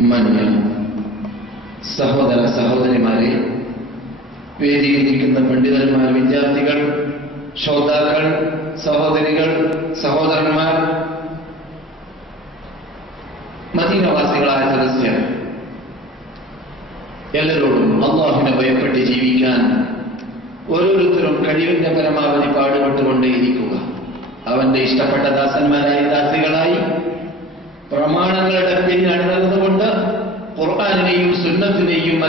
മഞ്ഞ സഹോദര സഹോദരിമാരെ, വേദിയിരിക്കുന്ന പണ്ഡിതന്മാർ, വിദ്യാർത്ഥികൾ, ശ്രോതാക്കൾ, സഹോദരികൾ, സഹോദരന്മാർ, മദീനവാസികളായ സദസ്യർ, എല്ലാവരോടും അല്ലാഹുവിനെ ഭയപ്പെട്ട് ജീവിക്കാൻ ഓരോരുത്തരും കഴിവിന്റെ പരമാവധി പാടുപെട്ടുകൊണ്ടേയിരിക്കുക. അവന്റെ ഇഷ്ടപ്പെട്ട ദാസന്മാരായി, ദാസികളായി, പ്രമാണങ്ങളുടെ പിന്നണിനതുകൊണ്ട് ഖുർആനിനെയും സുന്നത്തിനെയും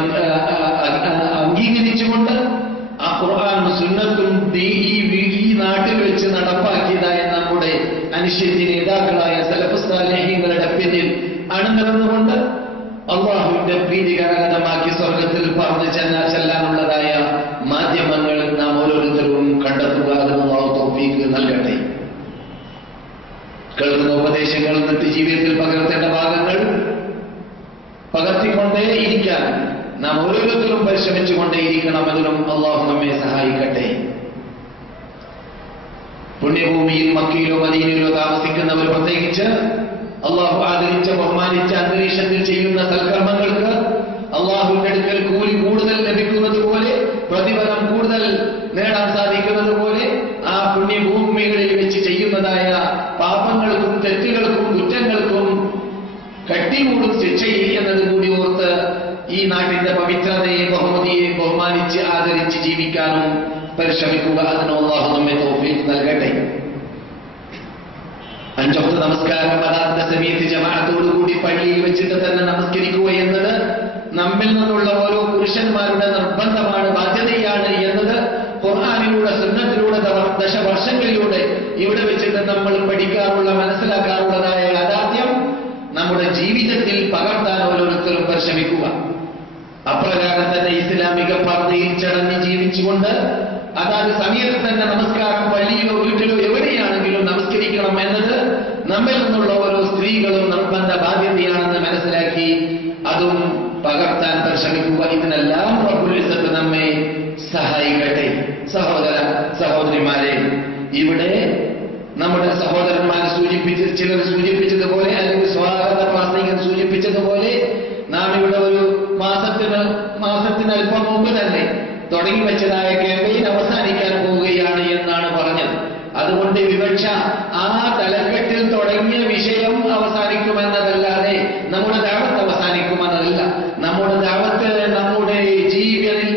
അംഗീകരിച്ചുകൊണ്ട് ആ ഖുർആനും സുന്നത്തും ഈ നാട്ടിൽ വെച്ച് നടപ്പാക്കിയതായ നമ്മുടെ അനുശേദ്യ നേതാക്കളായ സലഫ് സാലിഹീങ്ങളുടെ പിന്നിൽ അണിനിരന്നുകൊണ്ട് അല്ലാഹുവിന്റെ പ്രീതി കരഗതമാക്കി സ്വർഗത്തിൽ പറഞ്ഞു ചെല്ലാനുള്ളതായ മാധ്യമങ്ങൾ നാം ഓരോരുത്തരും കണ്ടെത്തുക. അല്ലാഹു തൗഫീഖ് നൽകട്ടെ. കേൾക്കുന്ന ഉപദേശങ്ങൾ എന്നിട്ട് ജീവിതത്തിൽ പകർത്തേണ്ട ഭാഗങ്ങൾ പകർത്തിക്കൊണ്ടേയിരിക്കാൻ നാം ഓരോരുത്തരും പരിശ്രമിച്ചുകൊണ്ടേയിരിക്കണം. അതിനും അല്ലാഹു നമ്മെ സഹായിക്കട്ടെ. പുണ്യഭൂമിയിൽ മക്കയിലോ മദീനയിലോ താമസിക്കുന്നവർ, പ്രത്യേകിച്ച് അല്ലാഹു ആദരിച്ച ബഹുമാനിച്ച അന്തരീക്ഷത്തിൽ ചെയ്യുന്ന സൽക്കർമ്മങ്ങൾക്ക് അല്ലാഹുവിന്റെ അടുക്കൽ കൂലി കൂടുതൽ ലഭിക്കുന്നത് പോലെ, പ്രതിഫലം കൂടുതൽ നേടാൻ സാധിക്കുന്നത് പോലെ, ആ പുണ്യഭൂമികളിൽ വെച്ച് ചെയ്യുന്നതായ പാപങ്ങൾക്കും തെറ്റുകൾക്കും കുറ്റങ്ങൾക്കും കട്ടികൂടും ശിക്ഷ എന്നത് കൂടി ഓർത്ത് ഈ നാട്ടിന്റെ പവിത്രതയെ ബഹുമതിയെ ബഹുമാനിച്ച് ആദരിച്ച് ജീവിക്കാനും പരിശ്രമിക്കുക. അതിന് അല്ലാഹു നമ്മെ തൗഫീഖ് നൽകട്ടെ. അഞ്ചൊക്കെ നമസ്കാരം അതാന്റെ സമയത്ത് ജമാഅത്തോടുകൂടി പള്ളിയിൽ വെച്ചിട്ട് തന്നെ നമസ്കരിക്കുക എന്നത് നമ്മിൽ നിന്നുള്ള ഓരോ പുരുഷന്മാരുടെ നിർബന്ധമാണ്, ബാധ്യതയാണ് എന്നത് ഖുർആനിലൂടെ സുന്നത്തിലൂടെ ദശവർഷങ്ങളിലൂടെ ഇവിടെ വെച്ചിട്ട് നമ്മൾ പഠിക്കാറുള്ള മനസ്സിലാക്കാറുള്ളതായ യാഥാർത്ഥ്യം നമ്മുടെ ജീവിതത്തിൽ പകർത്താൻ ഓരോരുത്തരും പരിശ്രമിക്കുക. അപ്രകാരം തന്നെ ഇസ്ലാമിക പർദ്ദയിൽ ചടഞ്ഞ് ജീവിച്ചുകൊണ്ട് അതാത് സമയത്ത് തന്നെ നമസ്കാരം പള്ളിയിലോ വീട്ടിലോ എവിടെയാണെങ്കിലും നമസ്കരിക്കണം എന്നത് നമ്മിൽ നിന്നുള്ള ഓരോ സ്ത്രീകളും നിർബന്ധ ബാധ്യതയാണെന്ന് മനസ്സിലാക്കി അതും പകർത്താൻ പരിശ്രമിക്കുക. ഇതിനെല്ലാം റബ്ബുൽ ഇസ്സത്ത് നമ്മെ സഹായിക്കട്ടെ. സഹോദര സഹോദരിമാരെ, ഇവിടെ നമ്മുടെ സഹോദരന്മാർ ചിലർ സൂചിപ്പിച്ചതുപോലെ, അല്ലെങ്കിൽ സ്വാഗത പ്രാസംഗികൻ സൂചിപ്പിച്ചതുപോലെ, നാം ഇവിടെ ഒരു മാസത്തിന് അല്പം മുമ്പ് തന്നെ തുടങ്ങി വെച്ചതായ ക്യാമ്പയിൻ അവസാനിക്കാൻ പോവുകയാണ് എന്നാണ് പറഞ്ഞത്. അതുകൊണ്ട് വിവക്ഷ ആ തലക്കെട്ടിൽ തുടങ്ങിയ വിഷയം അവസാനിക്കുമെന്നതല്ലാതെ നമ്മുടെ ദഅവത്ത് അവസാനിക്കുമെന്നതല്ല. നമ്മുടെ ദഅവത്ത്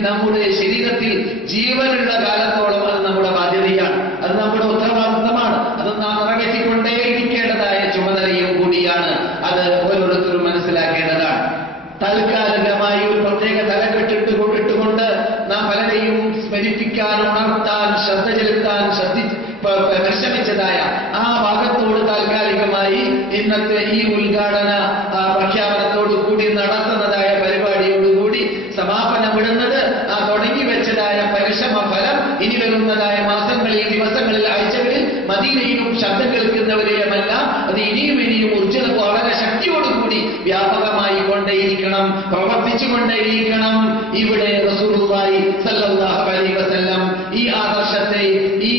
നമ്മുടെ ശരീരത്തിൽ ജീവനുള്ള കാലത്തോളം അത് നമ്മുടെ ബാധ്യതയാണ്, അത് നമ്മുടെ ഉത്തരവാദിത്തമാണ്, അത് നാം നിറവേറ്റിക്കൊണ്ടേയിരിക്കേണ്ടതായ ചുമതലയും കൂടിയാണ്. അത് ഓരോരുത്തരും മനസ്സിലാക്കേണ്ടതാണ്. താൽക്കാലികമായി ഒരു പ്രത്യേക തലക്കെട്ടിട്ടുകൊണ്ട് നാം പലരെയും സ്മരിപ്പിക്കാൻ, ഉണർത്താൻ, ശ്രദ്ധ ചെലുത്താൻ പരിശ്രമിച്ചതായ ആ ഭാഗത്തോട് താൽക്കാലികമായി ഇന്നത്തെ ഈ ഉദ്ഘാടന പ്രഖ്യാപനത്തോടു കൂടി നടത്തുന്നതായ പരിപാടിയോടുകൂടി സമാപനമിടുന്നത് ആ തുടങ്ങി വെച്ചതായ പരിശ്രമ ഫലം ഇനി വരുന്നതായ മാസങ്ങളിൽ, ദിവസങ്ങളിൽ, ആഴ്ചകളിൽ മദീനയിലും ശബ്ദം കേൾക്കുന്നവരെയുമെല്ലാം അത് ഇനിയും ഊർജ്ജം വളരെ ശക്തിയോടുകൂടി വ്യാപകമായി കൊണ്ടേയിരിക്കണം, പ്രവർത്തിച്ചുകൊണ്ടേയിരിക്കണം. ഇവിടെ റസൂലുള്ളാഹി സ്വല്ലല്ലാഹു അലൈഹി വസല്ലം ഈ ആദർശത്തെ, ഈ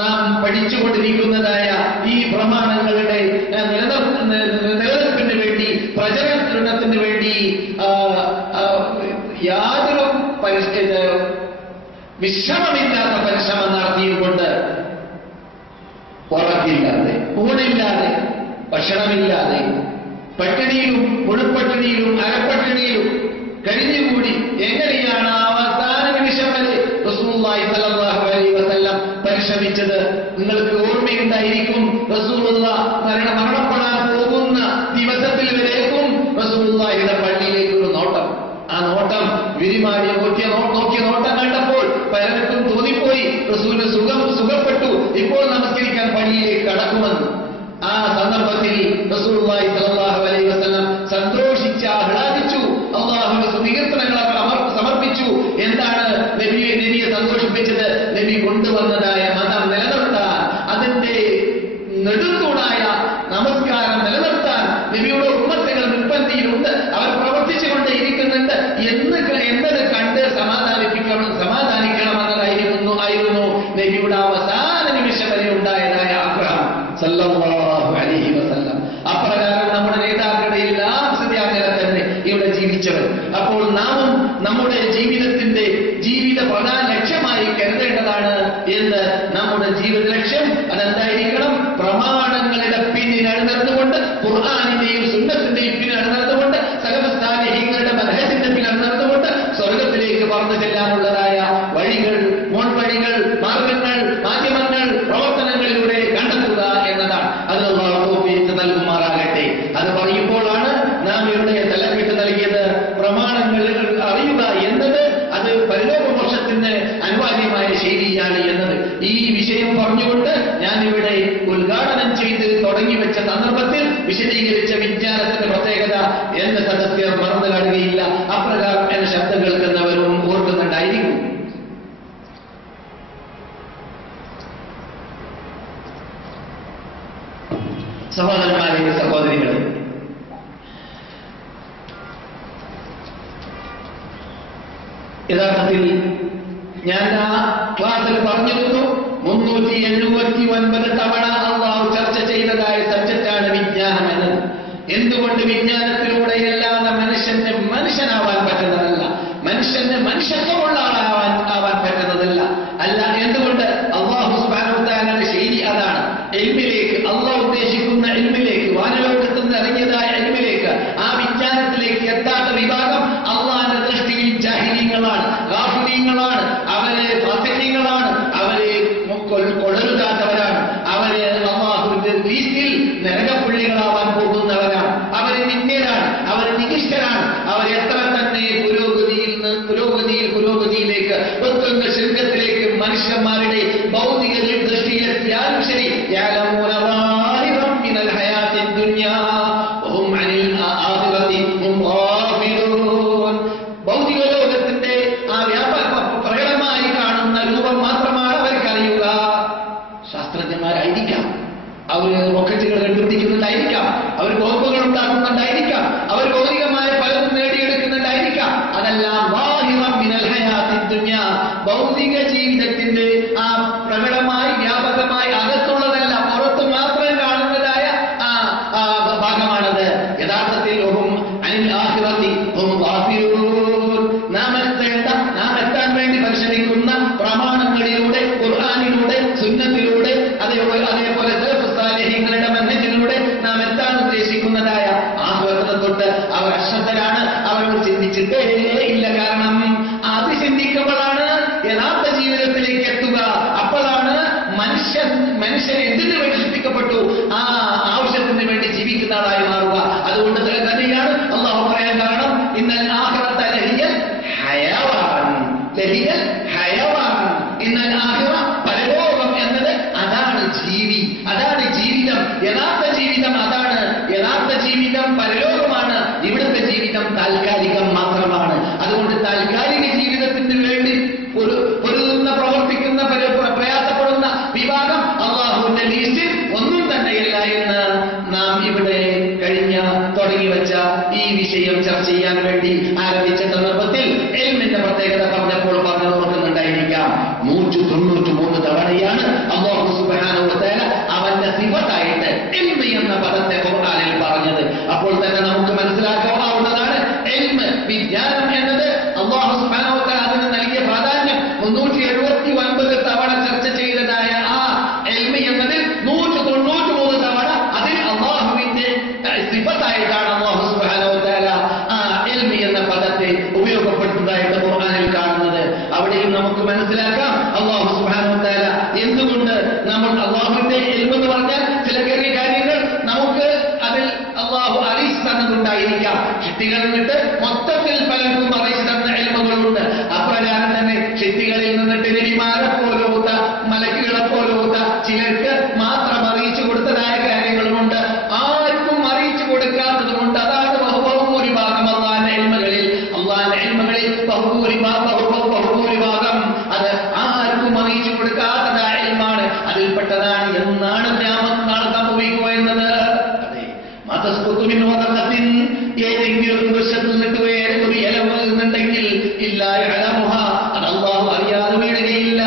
നാം പഠിച്ചുകൊണ്ടിരിക്കുന്നതായ ഈ പ്രമാണങ്ങളുടെ നിലനിൽപ്പിന് വേണ്ടി, പ്രചരണത്തിന് വേണ്ടി യാതൊരു വിശ്രമമില്ലാത്ത പരിശ്രമം നടത്തിയുകൊണ്ട് ഉറക്കില്ലാതെ, ഊണില്ലാതെ, ഭക്ഷണമില്ലാതെ, പട്ടിണിയിലും മുഴുപ്പട്ടിണിയിലും അരപ്പട്ടിണിയിലും കഴിഞ്ഞുകൂടി എങ്ങനെയാണ് അവസാന നിമിഷം വരെ റസൂലുള്ളാഹി സ്വല്ലല്ലാഹു അലൈഹി വസല്ലം പരിശ്രമിച്ചത്? നിങ്ങൾക്ക് ഓർമ്മയുണ്ടായിരിക്കും, റസൂലുള്ളാഹി മരണപ്പെടാൻ പോകുന്ന ദിവസത്തിൽ വരേക്കും റസൂലുള്ളാഹിയുടെ പള്ളിയിലേക്ക് ഒരു നോട്ടം, ആ നോട്ടം വിരിമാടിയ നോക്കിയ നോട്ടം കണ്ടപ്പോൾ പലർക്കും തോന്നിപ്പോയി റസൂലിന് സുഖപ്പെട്ടു, ഇപ്പോൾ നമസ്കരിക്കാൻ പള്ളിയിലേക്ക് കടക്കുമെന്ന്. ആ സന്ദർഭത്തിൽ റസൂലുള്ളാഹി സ്വല്ലല്ലാഹു അലൈഹി വസല്ലം സന്തോഷിച്ച് ആഹ്ലാദിച്ചു, അല്ലാഹുവിന്റെ സ്തുതികീർത്തനങ്ങൾ സമർപ്പിച്ചു. എന്താണ് നബിയെ സന്തോഷിപ്പിച്ചത്? നബി കൊണ്ടുവന്നതായ മതം നിലനിർത്താൻ, അതിന്റെ നെടുത്തൂണായ നമസ്കാരം നിലനിർത്താൻ നബിയുടെ ഉമ്മത്തുകൾ മുൻപന്തിയിലുണ്ട്, അവർ പ്രവർത്തിച്ചുകൊണ്ടേയിരിക്കുന്നുണ്ട് എന്നത് കണ്ട് സമാധാനിക്കണമെന്നതായിരുന്നു നബിയുടെ അവസാന നിമിഷം വരെ ഉണ്ടായതായ ആഗ്രഹം സല്ലല്ലാഹു അലൈഹി വസല്ലം. അപ്രകാരം നമ്മുടെ നേതാക്കളുടെ എല്ലാം ഇവിടെ ജീവിച്ചവർ. അപ്പോൾ നാമും നമ്മുടെ ജീവിത പ്രധാന ലക്ഷ്യമായി കരുതേണ്ടതാണ് എന്ന് നമ്മുടെ ജീവിത ലക്ഷ്യം അതെന്തായിരിക്കണം? പ്രമാണങ്ങളുടെ പിന്നിൽ അണിനിർന്നുകൊണ്ട്, ഖുർആനിന്റെയും സുന്നത്തിന്റെയും പിന്നിൽ അണിനിർന്നുകൊണ്ട്, സലഫുസ്സാലിഹീങ്ങളുടെ മനഹജിന്റെ പിന്നിൽ അണിനിർന്നുകൊണ്ട് സ്വർഗത്തിലേക്ക് പറന്നു ചെല്ലാനുള്ളതായ വഴികൾ, മോൺവഴികൾ, മാർഗങ്ങൾ, മാധ്യമങ്ങൾ, പ്രവർത്തനങ്ങളിലൂടെ കണ്ടെത്തുക എന്നതാണ്. അത് അല്ലാഹു തൗഫീഖ് നൽകുമാറാകട്ടെ. അത് പറയുമ്പോഴാണ് നാം ഇവിടെ തലക്കെട്ട് നൽകിയത് പ്രമാണങ്ങൾ അറിയുക എന്നത് അത് പരലോകമോക്ഷത്തിന് അനിവാര്യമായ ശൈലിയാണ് എന്നത്. ഈ വിഷയം പറഞ്ഞുകൊണ്ട് ഞാനിവിടെ ഉദ്ഘാടനം ചെയ്ത് തുടങ്ങിവെച്ച സന്ദർഭത്തിൽ വിശദീകരിച്ച വിജ്ഞാനത്തിന്റെ പ്രത്യേകത എന്ന സദസ്യർ മറന്നു കാണുകയില്ല. അപ്രകാരം എന്ന ശബ്ദം കേൾക്കുന്നവരും ഓർക്കുന്നുണ്ടായിരിക്കും. സഹോദരന്മാരെ, സഹോദരികളെ, യഥാർത്ഥത്തിൽ ഞാൻ ആ ക്ലാസ്സിൽ പറഞ്ഞിരുന്നു, 379 തവണ അള്ളാഹു ചർച്ച ചെയ്തതായ സബ്ജക്റ്റാണ് വിജ്ഞാനം എന്നത്. എന്തുകൊണ്ട് വിജ്ഞാനത്തിലൂടെയല്ലാതെ മനുഷ്യന് മനുഷ്യനാവാൻ പറ്റുന്നതല്ല, മനുഷ്യന് മനുഷ്യത്വമുള്ള ആവാൻ പറ്റുന്നതല്ല. അല്ല, എന്തുകൊണ്ട്? അല്ലാഹു സുബ്ഹാനഹു വ തആലയുടെ ശൈലി അതാണ്. ഇൽമിലേക്ക്, അല്ലാഹു ഉദ്ദേശിക്കുന്ന ഇൽമിലേക്ക്, വാനലോകത്ത് നിന്ന് ഇറങ്ങിയതായ ഇൽമിലേക്ക്, ആ വിജ്ഞാനത്തിലേക്ക് എത്താത്ത വിഭാഗം അല്ലാഹുവിന്റെ ദൃഷ്ടിയിൽ ജാഹിലീങ്ങളാണ്, ഗാഫിലീങ്ങളാണ്, അവര് ഫാസിഖീങ്ങളാണ്, അവര് കൊള്ളരുതാത്തവരാണ്, അവര് അല്ലാഹുവിന്റെ ദീനിൽ നരകപ്പുള്ളികളാവാൻ പോകുന്നവരാണ്, അവര് നിന്ദ്യരാണ്, അവര് നികൃഷ്ടരാണ്. അവർ എത്ര തന്നെ പുരോഗതിയിലേക്ക് ഒത്തുന്ന ശൃംഖത്തിലേക്ക് മനുഷ്യന്മാരുടെ ഭൗതിക ദൃഷ്ടിയിലെത്തിയാലും ശരി, ഭൗതിക ലോകത്തിന്റെ ആ പ്രകടമായി കാണുന്ന രൂപം മാത്രമാണ് അവർക്കറിയുക. ശാസ്ത്രജ്ഞന്മാരായിരിക്കാം, അവർ റോക്കറ്റുകൾ കണ്ടുപിടിക്കുന്നുണ്ടായിരിക്കാം, അവർ ബോംബുകൾ ഉണ്ടാക്കുന്നുണ്ടായിരിക്കാം, അവർ ഭൗതികമായ പലതും നേടിയെടുക്കുന്നുണ്ടായിരിക്കാം. അതെല്ലാം ഭൗതിക ജീവിതത്തിന്റെ ആ പ്രകടമായി വ്യാപകമായി അകത്തുള്ളതല്ല, പുറത്ത് മാത്രം കാണുന്നതായ ഭാഗമാണത്. യഥാർത്ഥത്തിൽ നാം എത്താൻ വേണ്ടി പരിശ്രമിക്കുന്ന പ്രമാണങ്ങളിലൂടെ, ഖുർആനിലൂടെ, സുന്നത്തിലൂടെ, അതേപോലെ സലഫുസ്സാലിഹീങ്ങളുടെ മനഹജിലൂടെ നാം എത്താൻ ഉദ്ദേശിക്കുന്നതായ ആഹ്ലാദത്തെ തൊട്ട് അവർ അശ്രദ്ധരാണ്, അവർ ചിന്തിച്ചിട്ടേ ഇല്ല. കാരണം അത് ചിന്തിക്കുമ്പോഴാണ് യഥാർത്ഥ ജീവിതത്തിലേക്ക് എത്തുക. അപ്പോഴാണ് മനുഷ്യൻ എന്തിനു വേണ്ടി സൃഷ്ടിക്കപ്പെട്ടു, ആ ആവശ്യത്തിന് വേണ്ടി ജീവിക്കുന്ന ആളായി മാറുക. അതുകൊണ്ട് തന്നെയാണ് അല്ലാഹു പറയാൻ കാരണം, ഇന്നൽ ആഖിറത ലഹിയൽ ഹയവാൻ, ലഹിയൽ ഹയവാൻ. ഇന്നൽ ആഖിറ, പരലോകം എന്നത് അതാണ് ജീവി, അതാണ് ജീവിതം. യഥാർത്ഥ ജീവിതം അതാണ്. യഥാർത്ഥ ജീവിതം പരലോകമാണ്. ഇവിടുത്തെ ജീവിതം താൽക്കാലികം മാത്രമാണ്. അതുകൊണ്ട് താൽക്കാലിക ജീവിതത്തിന് വേണ്ടി പൊരുതുന്ന, പ്രവർത്തിക്കുന്ന, പ്രയാസപ്പെടുന്ന വിഭാഗം അല്ലാഹുവിന്റെ ലിസ്റ്റിൽ ഒന്നും തന്നെയില്ല എന്ന് നാം ഇവിടെ തുടങ്ങിവെച്ച ഈ വിഷയം ചർച്ച ചെയ്യാൻ വേണ്ടി ആരംഭിച്ച സന്ദർഭത്തിൽ ഇൽമിന്റെ പ്രത്യേകത പറഞ്ഞപ്പോൾ പറഞ്ഞു ഓർക്കുന്നുണ്ടായിരിക്കാം. 193 തവണയാണ് അല്ലാഹു സുബ്ഹാനഹു വ തആല അവന്റെ സിഫത്തായിട്ട് ഇൽമ് എന്ന പദത്തെ ഖുർആനിൽ പറഞ്ഞത്. അപ്പോൾ തന്നെ നമുക്ക് മനസ്സിലാക്കാവുന്നതാണ്, ഇൽമ്, വിജ്ഞാനം എന്നത് അല്ലാഹു സുബ്ഹാനഹു വ തആല അതിന് നൽകിയ പ്രാധാന്യം 379 തവണ ചർച്ച ചെയ്തതായ ആ ഇൽമ് എന്നതിൽ 193 തവണ അതിൽ അല്ലാഹുവിന്റെ സിഫത്തായിട്ടാണ് അല്ലാഹു സുബ്ഹാനഹു വ തആല ആ ഇൽമ് എന്ന പദത്തെ ഉപയോഗപ്പെടുത്തുന്നതായിട്ട് ഖുർആനിൽ കാണുന്നത്. അവിടെയും നമുക്ക് മനസ്സിലാക്കാം അല്ലാഹു സുബ്ഹാനഹു വ തആല എന്തുകൊണ്ട് നമ്മൾ അല്ലാഹുവിന്റെ ഇൽമ് എന്ന് പറഞ്ഞാൽ ചില കാര്യങ്ങൾ നമുക്ക് അതിൽ അല്ലാഹു അറിയിച്ചു തന്നതുണ്ടായിരിക്കാം. ശക്തികളിൽ നിന്നിട്ട് മൊത്തത്തിൽ പലർക്കും അറിയിച്ചു തന്ന ഇൽമുകളുണ്ട്. അപ്രകാരം തന്നെ ശക്തികളിൽ നിന്നിട്ട് നബിമാരെ പോലോത്ത, മലക്കുകളെ പോലോത്ത ചിലർക്ക് മാത്രം അറിയിച്ചു കൊടുത്തതായ കാര്യങ്ങളുമുണ്ട്. ആർക്കും അറിയിച്ചു കൊടുക്കാത്തതുമുണ്ട്. അതാണ് ബഹുഭൂരിഭാഗം അല്ലാഹുവിന്റെ ഇൽമുകളിൽ ബഹുഭൂരിഭാഗം അത് ആർക്കും അറിയിച്ചു കൊടുക്കാത്തതായ ഇൽമാണ്, അതിൽപ്പെട്ടതാണ് എന്നാണ് നാളെ സംഭവിക്കുക എന്നത്. അതെ, മതസ്കുത്തുമിൻ വദഖത്തിൻ, ഏതെങ്കിലും വൃക്ഷത്തിൽ നിന്നിട്ട് വേറെ ഒരു ഇല വീഴുന്നുണ്ടെങ്കിൽ ഇല്ലാ യഅലമുഹ, അത് അല്ലാഹു അറിയാതെ വീഴുകയില്ല.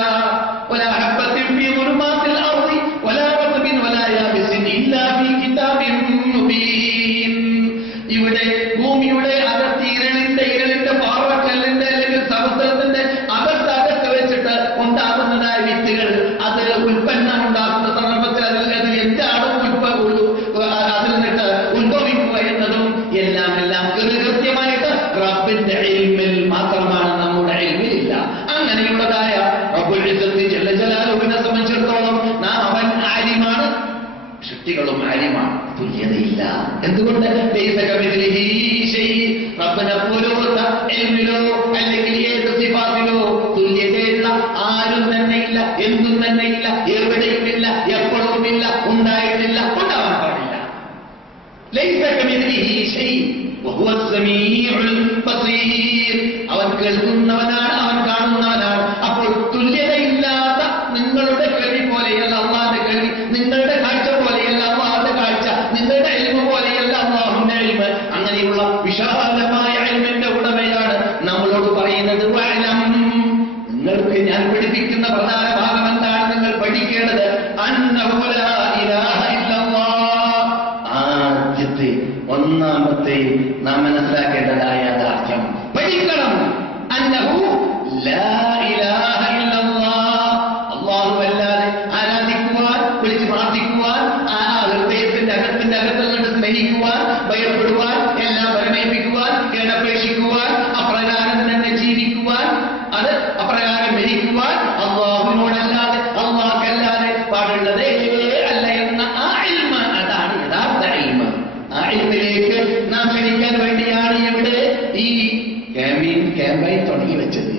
വലാ ഹബ്ബത്തിൻ ഫീ ദുലുമാത്തിൽ അർളി വലാ റത്ബിൻ വലാ യാബിസിൻ ഇല്ലാ ഫീ കിതാബിൻ മുബീൻ. ഇവിടെ ഭൂമിയുടെ അകത്ത് എല്ലാം കൃത്യമായിട്ട് റബ്ബിന്റെ ഇൽമിൽ മാത്രമാണ്, നമ്മുടെ ഇൽമിലില്ല. അങ്ങനെയുള്ളതായ റബ്ബുൽ ഇസ്സത്തി ജല്ല ജലാലുവിനെ സംബന്ധിച്ചിടത്തോളം അവൻ ആലിമാണ്, സൃഷ്ടികളും ആലിമാണ്, തുല്യതയില്ല. എന്തുകൊണ്ട്? റബ്ബിനെ പോലോത്ത ഇൽമിലോ അല്ലെങ്കിൽ ഏത് സിഫാത്തിലോ തുല്യതയുള്ള ആരും തന്നെ ഇല്ല, എന്തും തന്നെ ഇല്ല, എവിടെയുമില്ല, എപ്പോഴുമില്ല, ഉണ്ടായിട്ടില്ല, ഉണ്ടാവാൻ പാടില്ല. അവൻ കേൾക്കുന്നവനാണ്, അവൻ കാണുന്നവനാണ്. അപ്പോൾ തുല്യതയില്ലാത്ത നിങ്ങളുടെ കേൾവി പോലെയല്ല അള്ളാന്റെ കേൾവി, നിങ്ങളുടെ കാഴ്ച പോലെയല്ല അള്ളാന്റെ കാഴ്ച, നിങ്ങളുടെ ഇൽമ പോലെയല്ല അള്ളാഹുവിന്റെ ഇൽമ. അങ്ങനെയുള്ള വിശാലമായ ഇൽമിന്റെ ഉടമയാണ് നമ്മളോട് പറയുന്നത്. നിങ്ങൾക്ക് ഞാൻ പഠിപ്പിക്കുന്ന പ്രധാന ഭാഗം എന്താണ്? നിങ്ങൾ പഠിക്കേണ്ടത് അന്നഹു ലാ ഇലാഹ ഇല്ലല്ലാഹ്. ആദ്യത്തെ ഒന്നാമത്തെ നാം മനസ്സിലാക്കേണ്ടതായ യാഥാർത്ഥ്യം പഠിക്കണം. അന്നഹു ലാ ഇലാഹ ഇല്ലല്ലാഹ്. അല്ലാഹു അല്ലാതെ ആരാധിക്കുവാൻ, വിളിച്ച് പ്രാർത്ഥിക്കുവാൻ, ആ ഹൃദയത്തിന്റെ അകത്തുകൊണ്ട് സ്നേഹിക്കുവാൻ, ഭയപ്പെടുവാൻ, എല്ലാം പരമേൽപ്പിക്കുവാൻ, കേണപേക്ഷിക്കുവാൻ, അപ്രകാരം തന്നെ ജീവിക്കുവാൻ, അത് അപ്രകാരം മരിക്കുവാൻ അല്ലാഹുവിനോടല്ലാതെ അല്ലാഹുവല്ലാതെ പാടുള്ളതേ അല്ല എന്ന ആ ഇൽമ, അതാണ് യഥാർത്ഥ ഇൽമ. ആ ഇൽമിലേക്ക് നാം ക്ഷണിക്കാൻ വേണ്ടിയാണ് ഇവിടെ ഈ ക്യാമ്പയിൻ തുടങ്ങി വെച്ചത്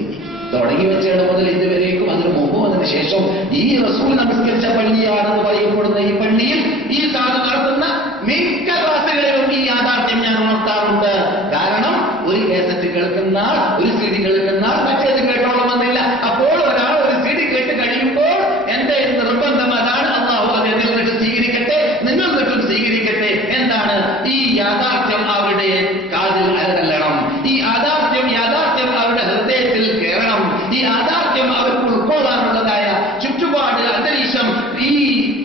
മുതൽ ഇതുവരേക്കും, അതിന് മുമ്പും അതിന് ശേഷം ഈ റസൂൽ നമസ്കരിച്ച പള്ളിയാണെന്ന് പറയപ്പെടുന്ന ഈ പള്ളിയിൽ ഈ സാധനം നടത്തുന്ന മിക്ക ക്ലാസുകളിലും ഈ യാഥാർത്ഥ്യം ഞാൻ ഉണർത്താറുണ്ട്. കാരണം ഒരു കേസറ്റ് കേൾക്കുന്ന ആൾ, ഒരു CD കേൾക്കുന്ന ആൾ മറ്റേത് കേട്ടോളണമെന്നില്ല. അപ്പോൾ ഒരാൾ ഒരു CD കേട്ട് കഴിയുമ്പോൾ എന്റെ നിർബന്ധം അതാണ്, അല്ലാഹു അത് എന്നിൽ നിന്നിട്ട് സ്വീകരിക്കട്ടെ, നിങ്ങൾ നിന്നിട്ടും സ്വീകരിക്കട്ടെ. എന്താണ്? ഈ യാഥാർത്ഥ്യം അവരുടെ കാതിൽ അരതല്ലണം, ഈ യാഥാർത്ഥ്യം അവരുടെ ഹൃദയത്തിൽ കയറണം, ഈ യാഥാർത്ഥ്യം അവർക്ക് ഉൾക്കൊള്ളാനുള്ളതായ ചുറ്റുപാട് അന്തരീക്ഷം ഈ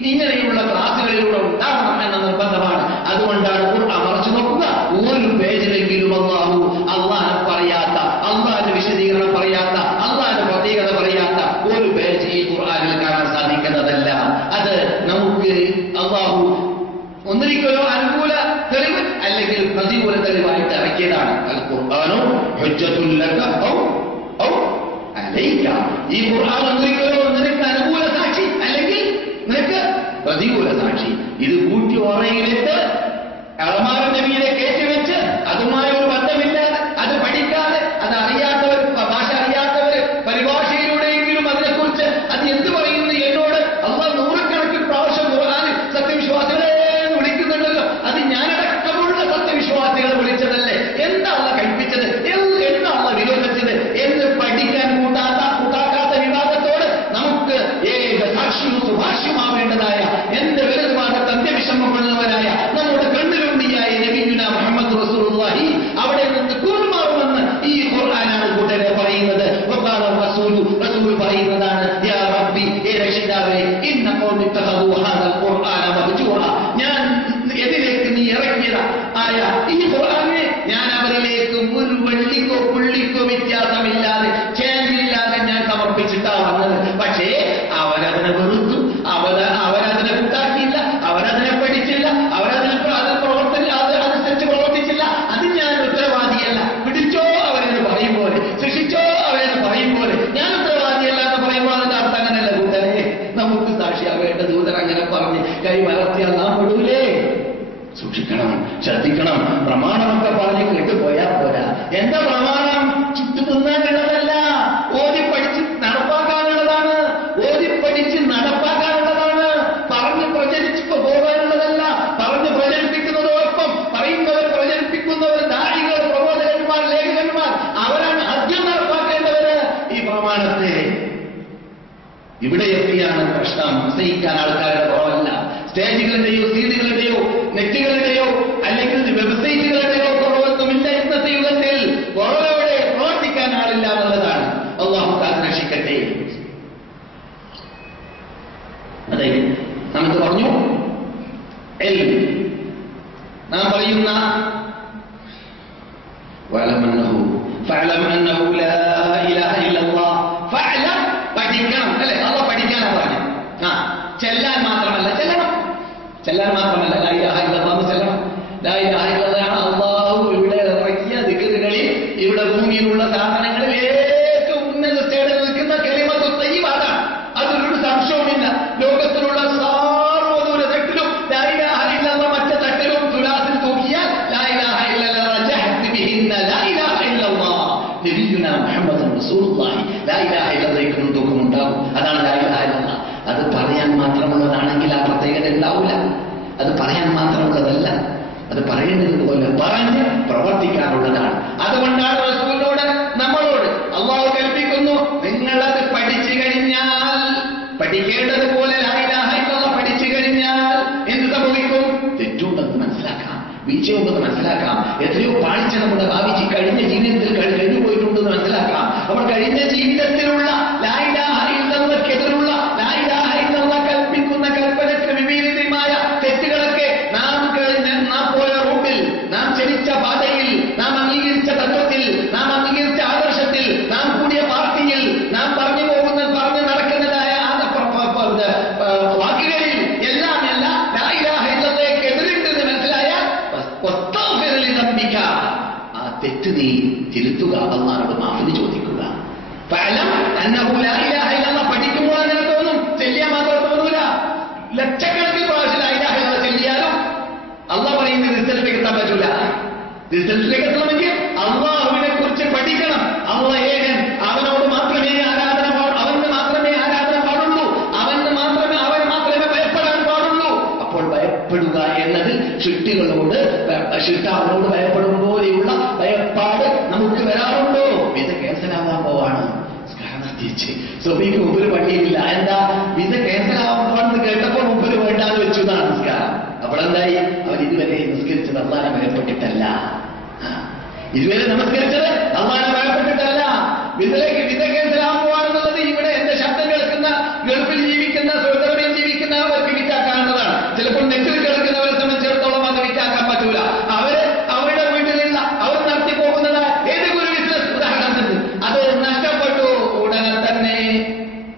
ഇങ്ങനെയുള്ള ക്ലാസുകളിലൂടെ ഉണ്ടാവണം എന്ന നിർബന്ധമാണ്. അതുകൊണ്ടാണ് ഖുർആൻ മറിച്ചു നോക്കുക, ഒരു പേജിലെങ്കിലും അള്ളാഹ് പറയാത്ത, അള്ളാഹിന്റെ വിശദീകരണം പറയാത്ത, അള്ളാഹിന്റെ പ്രത്യേകത പറയാത്ത ഒരു പേജ് ഈ ഖുർആനിൽ കാണാൻ സാധിക്കുന്നതല്ല. അത് നമുക്ക് അള്ളാഹു ഒന്നിരിക്കലോ അനുകൂല തെളിവ് അല്ലെങ്കിൽ പ്രതികൂല തെളിവായിട്ട് ഇറക്കിയതാണ്. അൽ ഖുർആനു ഹുജ്ജത്തുൻ ലക ഔ അലൈക. ഈ ഖുർആൻ ഒന്നിരിക്കലോ നിനക്ക് അനുകൂല സാക്ഷി അല്ലെങ്കിൽ നിനക്ക് പ്രതികൂല സാക്ഷി. ഇത് കൂട്ടി ഓറയിലിട്ട് അളമാര നബിയെ കയറ്റിവെച്ച് അതുമായി ഒരു ബന്ധമില്ലാതെ, അത് പഠിക്കാതെ, അത് അറിയാത്തവർ, ഭാഷ അറിയാത്തവർ പരിഭാഷയിലൂടെയെങ്കിലും അതിനെക്കുറിച്ച് അത് എന്ത് പറയുന്നു എന്നോട് അള്ളാഹ് നൂറുകണക്കിന് പ്രാവശ്യം ഖുർആനിൽ സത്യവിശ്വാസികളെ വിളിക്കുന്നുണ്ടല്ലോ, അത് ഞാനടക്കമുള്ള സത്യവിശ്വാസികളെ വിളിച്ചതല്ലേ, എന്താണ് കൽപ്പിച്ചത്, എന്താണ് വിരോധിച്ചത് എന്ന് പഠിക്കാൻ കൂട്ടാക്കാത്ത വിവാദത്തോട് നമുക്ക് ഏക സാക്ഷിയും സുഭാഷ്യമാവേണ്ടതായ എന്റെ വലുതുമാകത്ത് അന്ത്യവിഷമപ്പെടുന്നവരായ നമ്മുടെ കണ്ണിലുണ്ടിയായ നബിയുന മുഹമ്മദ് റസൂലുള്ളാഹി അവിടെ നിന്ന് കൂറുമാറുമെന്ന് ഈ ഖുർആനാണ് കൂട്ടരെ പറയുന്നത്. റസൂൽ പറയുന്നതാണ്, യാ റബ്ബി, ഏ രക്ഷിതാവേ, ഇന്ന ഖൗമി ഇത്തഖദൂ ഹാദൽ ഖുർആന മഹ്ജൂറ. ഞാൻ എതിലേക്ക് നീ ഇറക്കിയത് ആയ ഈ ഖുർആനെ ഞാൻ അവരിലേക്ക് ഒരു വെള്ളിക്കോ പുള്ളിക്കോ വ്യത്യാസമില്ലാതെ, ചേഞ്ചില്ലാതെ ഞാൻ സമർപ്പിച്ചിട്ടാ വന്നത്. പക്ഷേ അവരതിനെ വെറുത്തു, അവരതിനെ കൂട്ടാക്കിയില്ല, അവരതിനെ പഠിച്ചില്ല, അതനുസരിച്ച് പ്രവർത്തിച്ചില്ല. അത് ഞാൻ ഉത്തരവാദിയല്ല. പിടിച്ചോ അവരെന്ന് പറയും പോലെ, ശിക്ഷിച്ചോ അവരെന്ന് പറയും പോലെ, ഞാൻ ഉത്തരവാദിയല്ല എന്ന് പറയുമ്പോൾ അതിന്റെ അർത്ഥം അങ്ങനെയല്ല കൂട്ടരെ. നമുക്ക് സാക്ഷിയാവേണ്ട ദൂതൻ അങ്ങനെ പറഞ്ഞ് കൈ മലർത്തിയാൽ നാം വിടൂലേ? സൂക്ഷിക്കണം, ശ്രദ്ധിക്കണം. പ്രമാണമൊക്കെ പറഞ്ഞ് കേട്ടുപോയാൽ പോരാ. എന്താ പ്രമാണം? ചുറ്റു തിന്നാനുള്ളതല്ല, ഓതി പഠിച്ച് നടപ്പാക്കാനുള്ളതാണ്, ഓതി പഠിച്ച് നടപ്പാക്കാനുള്ളതാണ്. പറഞ്ഞ് പ്രചരിച്ചു പോകാനുള്ളതല്ല. പറഞ്ഞ് പ്രചരിപ്പിക്കുന്നതോടൊപ്പം പ്രചരിപ്പിക്കുന്നവർ ദായികൾ, പ്രബോധകന്മാർ, ലേഖകന്മാർ, അവരാണ് ആദ്യം നടപ്പാക്കേണ്ടവര് ഈ പ്രമാണത്തെ. ഇവിടെയൊക്കെയാണ് പ്രശ്നം. സ്നേഹിക്കാൻ ആൾക്കാരുടെ കുറവല്ല. സ്റ്റേജുകളുടെയോ സീറ്റുകളുടെയോ നെറ്റുകളുടെയോ അല്ലെങ്കിൽ വെബ്സൈറ്റുകളുടെയോ കുറവൊന്നുമില്ല. ഇന്നത്തെ യുഗത്തിൽ കുറവോടെ പ്രവർത്തിക്കാൻ ആളില്ല എന്നുള്ളതാണ്. അല്ലാഹു കാത്ത് രക്ഷിക്കട്ടെ. അതെ, നമുക്ക് പറഞ്ഞു നാം പറയുന്ന പഠിക്കണം അല്ലെ? അള്ള പഠിക്കാനാ പറഞ്ഞു. ചെല്ലാൻ മാത്രമല്ല, ചെല്ലണം. ചെല്ലാൻ മാത്രമല്ല, ലാ ഇലാഹ ഇല്ലല്ലാഹ് ചെല്ലണം. ലാ ഇലാഹ ഇല്ലല്ലാഹ് അല്ലാഹു റസൂലുള്ളാഹി ലാ ഇലാഹ ഇല്ലല്ലാഹ് തൂക്കമുണ്ടാകും. അതാണ് ലാ ഇലാഹ ഇല്ലല്ലാഹ്. അത് പറയാൻ മാത്രമുള്ളതാണെങ്കിൽ ആ പ്രത്യേകത ഉണ്ടാവില്ല. അത് പറയാൻ മാത്രമുള്ളതല്ല, അത് പറയേണ്ടതുപോലെ പറഞ്ഞ് പ്രവർത്തിക്കാനുള്ളതാണ്. അതുകൊണ്ടാണ് റസൂലിനോട് നമ്മളോട് അല്ലാഹു കൽപ്പിക്കുന്നു, നിങ്ങളത് പഠിച്ചു കഴിഞ്ഞാൽ, പഠിക്കേണ്ടതുപോലെ ലാ ഇലാഹ ഇല്ലല്ലാഹ് പഠിച്ചു കഴിഞ്ഞാൽ എന്ത് സംഭവിക്കും? തെറ്റുണ്ടെന്ന് മനസ്സിലാക്കാം, വീഴ്ചയുണ്ടെന്ന് മനസ്സിലാക്കാം, എത്രയോ പാളിച്ച നമ്മുടെ ഭാവിച്ച് കഴിഞ്ഞ ജീവിതത്തിൽ കഴിഞ്ഞു പോയിട്ടുണ്ടെന്ന് മനസ്സിലാക്കാം. അപ്പോൾ കഴിഞ്ഞ ജീവിതത്തിലുള്ള ലാ ഇലാഹ ഇല്ലല്ലാഹ്ക്കെതിരുള്ള ലാ ഇലാഹ ഇല്ലല്ലാഹ് കൽപ്പിക്കുന്ന കൽപ്പനയ്ക്ക് വിപരീതമായ തെറ്റുകളൊക്കെ നാം പോയ റൂട്ടിൽ, നാം ചലിച്ച പാതയിൽ, നാം അംഗീകരിച്ച തത്വത്തിൽ, നാം അംഗീകരിച്ച ആദർശത്തിൽ, നാം കൂടിയ പാർട്ടിയിൽ, നാം പറഞ്ഞു നടക്കുന്നതായ വാക്കുകളിൽ എല്ലാം ലാ ഇലാഹ ഇല്ലല്ലാഹ്ക്ക് എതിരുണ്ടെന്ന് മനസ്സിലായാൽ ആ തെറ്റ് നീ തിരുത്തുക, അല്ലാഹുവോട് മാഫി ചോദിക്കുക. ഫഅലം അന്നഹു ലാ ഇലാഹ ഇല്ലല്ലാഹ് പഠിക്കുമ്പോൾ അങ്ങനെ തോന്നും, ചെല്ലിയാൽ മാത്രം തോന്നൂല. ലക്ഷക്കണക്കിന് പ്രാവശ്യം ലാ ഇലാഹ ഇല്ലല്ലാഹ് ചെല്ലിയാലും അല്ലാഹ് പറയുന്നത് റിസൾട്ടിലേക്ക് എത്താൻ പറ്റൂല. റിസൾട്ടിലേക്ക് എത്തണമെങ്കിൽ അല്ലാഹുവിനെ കുറിച്ച് പഠിക്കണം. അല്ലാഹ് ഏകൻ, അവനോട് മാത്രമേ ആരാധന പാടുള്ളൂ, അവന് മാത്രമേ ഭയപ്പെടാൻ പാടുള്ളൂ. അപ്പോൾ ഭയപ്പെടുക എന്നത് ഷിർക്കാവിനോട് ഭയപ്പെടും പോലെയുള്ള ഭയപ്പാട് നമുക്ക് വരാറുണ്ടോ? വിസ ക്യാൻസലാവാൻ പോവാണ്, നിർത്തിച്ച് സൊബിക്ക് മുമ്പിൽ പള്ളിയില്ല. എന്താ? വിസ ക്യാൻസലാവാൻ പോവാണെന്ന് കേട്ടപ്പോൾ മുമ്പിൽ വേണ്ടാന്ന് വെച്ചു എന്നാണ് നിസ്കാരം. അപ്പോഴെന്തായി? അവൻ ഇതുവരെ നിസ്കരിച്ചത് അല്ലാഹനെ ഭയപ്പെട്ടിട്ടല്ല, ഇതുവരെ നമസ്കരിച്ചത് അല്ലാഹനെ ഭയപ്പെട്ടിട്ടല്ല. വിസ ക്യാൻസലാവാൻ പോവാണെന്നുള്ളത് ഇവിടെ എന്റെ ശബ്ദം കേൾക്കുന്ന ഗൾഫിൽ ജീവിക്കുന്ന, സൗദി അറേബ്യയിൽ ജീവിക്കുന്ന അവർക്ക് വിറ്റാക്കാവുന്നതാണ്. ചിലപ്പോൾ നെറ്റിൽ കേൾക്കുന്നവരെ സംബന്ധിച്ചിടത്തോളം അത് വിറ്റാക്കാൻ പറ്റൂല. അവരുടെ വീട്ടിലുള്ള അവർ നടത്തി പോകുന്നത് ഏതൊക്കെ ഒരു ബിസിനസ് ഉദാഹരണത്തിന് അത് നഷ്ടപ്പെട്ടു. ഉടനെ തന്നെ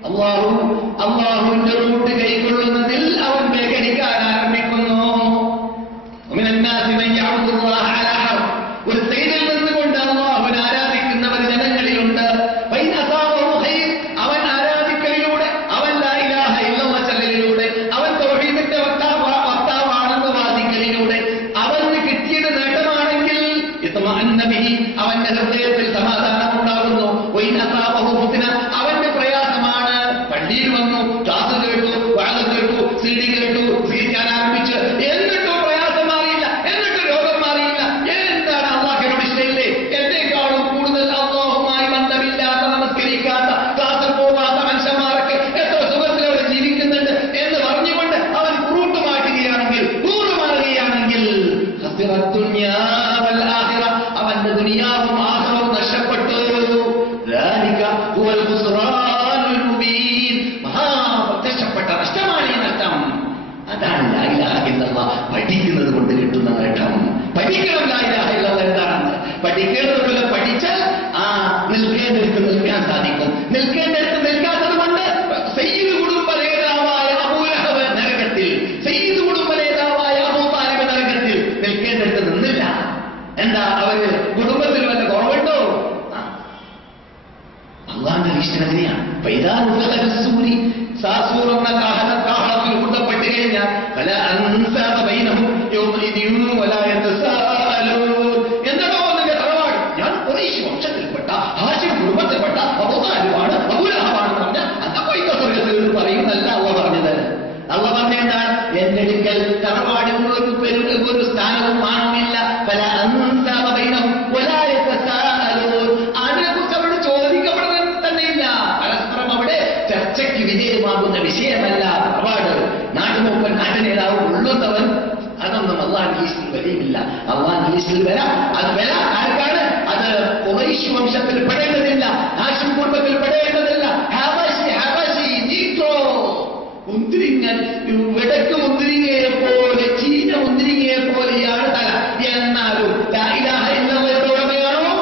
അള്ളാഹുവിന്റെ റൂട്ട് കൈക്കൊള്ളുന്നതിൽ അവൻ വേഗനിക്കാൻ ആരംഭിക്കുന്നു. ഒരു സൈഡിൽ നിന്നുകൊണ്ട് അള്ളാഹുവിനെ ആരാധിക്കുന്നവർ ജനങ്ങളിലുണ്ട്. അവൻ ആരാധിക്കലിലൂടെ, അവൻ ലാ ഇലാഹ ഇല്ലല്ലാഹ് ചൊല്ലലിലൂടെ, അവൻ തൗഹീദിന്റെ വക്താവാണെന്ന് വാദിക്കലിലൂടെ അവന് കിട്ടിയത് നേട്ടമാണെങ്കിൽ അവന്റെ ഹൃദയത്തിൽ സമാധാനം ഉണ്ടാകുന്നു. അവന്റെ പ്രയാസമാണ്. പള്ളിയിൽ വന്നു, ക്ലാസ് കേട്ടു, വാഴ കേട്ടു, CD കേട്ടു, സ്വീകരിക്കാൻ ആരംഭിച്ച്, എന്നിട്ടും പ്രയാസം മാറിയില്ല, എന്നിട്ടും രോഗം മാറിയില്ല. എന്താണ്? അള്ളാഹുവിനോട് ഇഷ്ടമില്ലേ? എന്നേക്കാളും കൂടുതൽ അള്ളാഹുമായി ബന്ധമില്ലാത്ത, നമസ്കരിക്കാത്ത, ക്ലാസ്സിൽ പോകാത്ത മനുഷ്യന്മാരൊക്കെ എത്ര സുഖത്തിൽ അവർ ജീവിക്കുന്നുണ്ട് എന്ന് പറഞ്ഞുകൊണ്ട് അവൻ റൂട്ട് മാറ്റുകയാണെങ്കിൽ, മാറുകയാണെങ്കിൽ അവന്റെ ദുനിയാവും ആഖിറവും നഷ്ടപ്പെട്ടു. പ്രത്യക്ഷപ്പെട്ട നഷ്ടമാണ് ഈ നഷ്ടം. അതാണ് ലാ ഇലാഹ ഇല്ലല്ലാഹ് പഠിക്കുന്നത് കൊണ്ട് കിട്ടുന്ന നേട്ടം. പഠിക്കണം ലാ ഇലാഹ ഇല്ലല്ലാഹ് എന്താണെന്ന്. പഠിക്കേണ്ടതുപോലെ പഠിച്ചാൽ നിൽക്കേണ്ടടുത്ത് നിൽക്കാൻ സാധിക്കും. നിൽക്കേണ്ടടുത്ത് നിൽക്കാത്തത് കൊണ്ട് സയ്യിദ് കുടുംബ നേതാവായ അബൂ ലഹബ് നരകത്തിൽ, സയ്യിദ് കുടുംബ നേതാവായ അബൂ താലിബ് നരകത്തിൽ നിൽക്കേണ്ടടുത്ത് നിന്നില്ല. എന്താ? അവര് കുടുംബത്തിൽ വല്ല കുറവുണ്ടോ? അള്ളാന്റെ ഇഷ്ടത്തിനെയാണ്. സാസൂർ എന്ന കാഹളത്തിൽ കൂട്ടപ്പെട്ട് കഴിഞ്ഞാൽ എന്താണോ നിന്റെ തറവാട്? ഞാൻ ഖുറൈശ് വംശത്തിൽപ്പെട്ട, ഹാശിം കുടുംബത്തിൽപ്പെട്ട അബൂ താലിബാണ്, അബൂ ലഹബാണെന്ന് പറഞ്ഞ അന്നപ്പൈക സ്വർഗത്തിൽ പറയുന്നല്ല അള്ളാഹ് പറഞ്ഞത്. അള്ളാഹ് പറഞ്ഞെന്താണ്? എന്റെ അടുക്കൽ തറവാടിന് ഒരു സ്ഥാനവും മാനമില്ല. അതിനെക്കുറിച്ച് അവിടെ ചോദിക്കപ്പെടുന്നത് തന്നെയില്ല. പരസ്പരം അവിടെ ചർച്ചയ്ക്ക് വിധേയമാകുന്ന വിഷയമല്ല തറവാട്. നാട്ടുമൂപ്പൻ, നാട്ടു നേതാവ്, ഉള്ളുന്നവൻ, അതൊന്നും അള്ളാഹുവിന്റെ ലിസ്റ്റിൽ വരികയില്ല. അള്ളാഹുവിന്റെ ലിസ്റ്റിൽ വരാം. അത് വരാം ആർക്കാണ്? അത് ഖുറൈശ് വംശത്തിൽ പെടേണ്ടതില്ല, ഹാശിം കുടുംബത്തിൽ പെടേണ്ടതില്ല. ഹബശി നീക്രോ മുന്തിരിങ്ങൻ, വിടക്ക് മുന്തിരിങ്ങയെ പോലെ, ചീന മുന്തിരിങ്ങയെ പോലെയാണ് തല. എന്നാലും ലാ ഇലാഹ ഇല്ലല്ലാഹ് ഉടമയാണോ?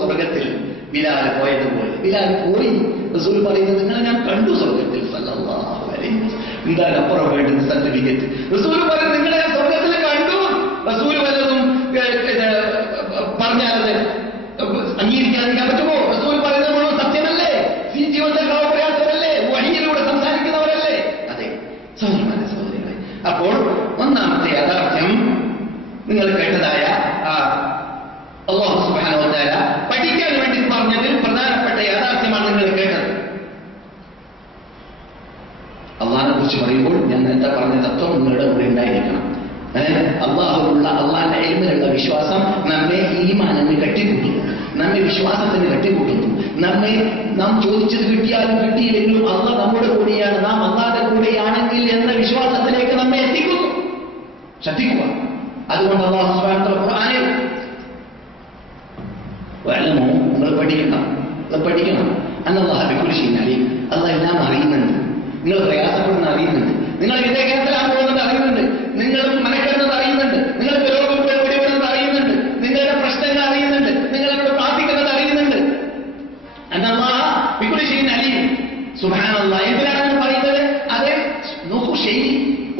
സ്വർഗത്തിൽ ബിലാൽ പോയതുപോലെ. ബിലാൽ പോയി. റസൂൽ പറയുന്നത്, നിങ്ങളെ ഞാൻ കണ്ടു സ്വർഗത്തിൽ. സല്ലല്ലാഹു അലൈഹി വസല്ലം. എന്താണ് അപ്പുറം വേണ്ടുന്ന സർട്ടിഫിക്കറ്റ്? റസൂൽ പറയുന്നത് നിങ്ങളെ സ്വർഗത്തിൽ കണ്ടു. റസൂൽ വല്ലതും പറഞ്ഞാലത് അംഗീകരിക്കാതിരിക്കാൻ പറ്റുമോ? റസൂൽ പറയുന്നത് സത്യമല്ലേ? ജീവിതത്തിൽ പ്രയാസമല്ലേ? വഹിയിലൂടെ സംസാരിക്കുന്നവരല്ലേ? അതെ സഹോദരന്മാരെ. അപ്പോൾ ഒന്നാമത്തെ യാഥാർത്ഥ്യം നിങ്ങൾ കേട്ടതായ അല്ലാഹു സുബ്ഹാനഹു വ തആല പഠിക്കാൻ വേണ്ടി പറഞ്ഞതിൽ പ്രധാനപ്പെട്ട കുറിച്ച് പറയുമ്പോൾ ഞാൻ നേരത്തെ പറഞ്ഞ തത്വം നിങ്ങളുടെ കൂടെ ഉണ്ടായിരിക്കണം. അള്ളാഹിന്റെ ഇൽമിലുള്ള വിശ്വാസം നമ്മെ ഈമാനിന് കെട്ടിക്കൂട്ടുന്നു, നമ്മെ വിശ്വാസത്തിന് കെട്ടിക്കൂട്ടുന്നു. നാം ചോദിച്ചത് കിട്ടിയാലും കിട്ടിയില്ലെങ്കിലും അള്ളാഹ് നമ്മുടെ കൂടെയാണ്, നാം അള്ളാഹിന്റെ കൂടെയാണെങ്കിൽ എന്ന വിശ്വാസത്തിലേക്ക് നമ്മെ എത്തിക്കുന്നു. ശ്രദ്ധിക്കുക. അതുകൊണ്ട് അള്ളാഹു സുബ്ഹാനഹു വ തആല ഖുർആനിൽ വഅലമു, നിങ്ങൾ പഠിക്കണം അന്നല്ലാഹ ബികുല്ലി ഷൈഇൻ അലീം, അള്ളാഹ് എല്ലാം അറിയുന്നുണ്ട്. നിങ്ങൾ പ്രയാസപ്പെടുന്ന അറിയുന്നുണ്ട്, നിങ്ങൾ വിവേകത്തിലാൻ പോകുന്നത് അറിയുന്നുണ്ട്, നിങ്ങൾ മനക്കെടുന്നത് അറിയുന്നുണ്ട്, നിങ്ങൾ പുരോഗമനത്തിൽ പിടിപെടുന്നത് അറിയുന്നുണ്ട്, നിങ്ങളുടെ പ്രശ്നങ്ങൾ അറിയുന്നുണ്ട്, നിങ്ങളോട് പ്രാർത്ഥിക്കുന്നത് അറിയുന്നുണ്ട്. അന്നല്ലാഹ ബികുല്ലി ഷൈഇൻ അലീം. സുബ്ഹാനല്ലാഹ്. എന്തിനാണ് പറയുന്നത്? അത് നോക്കൂ, ശരി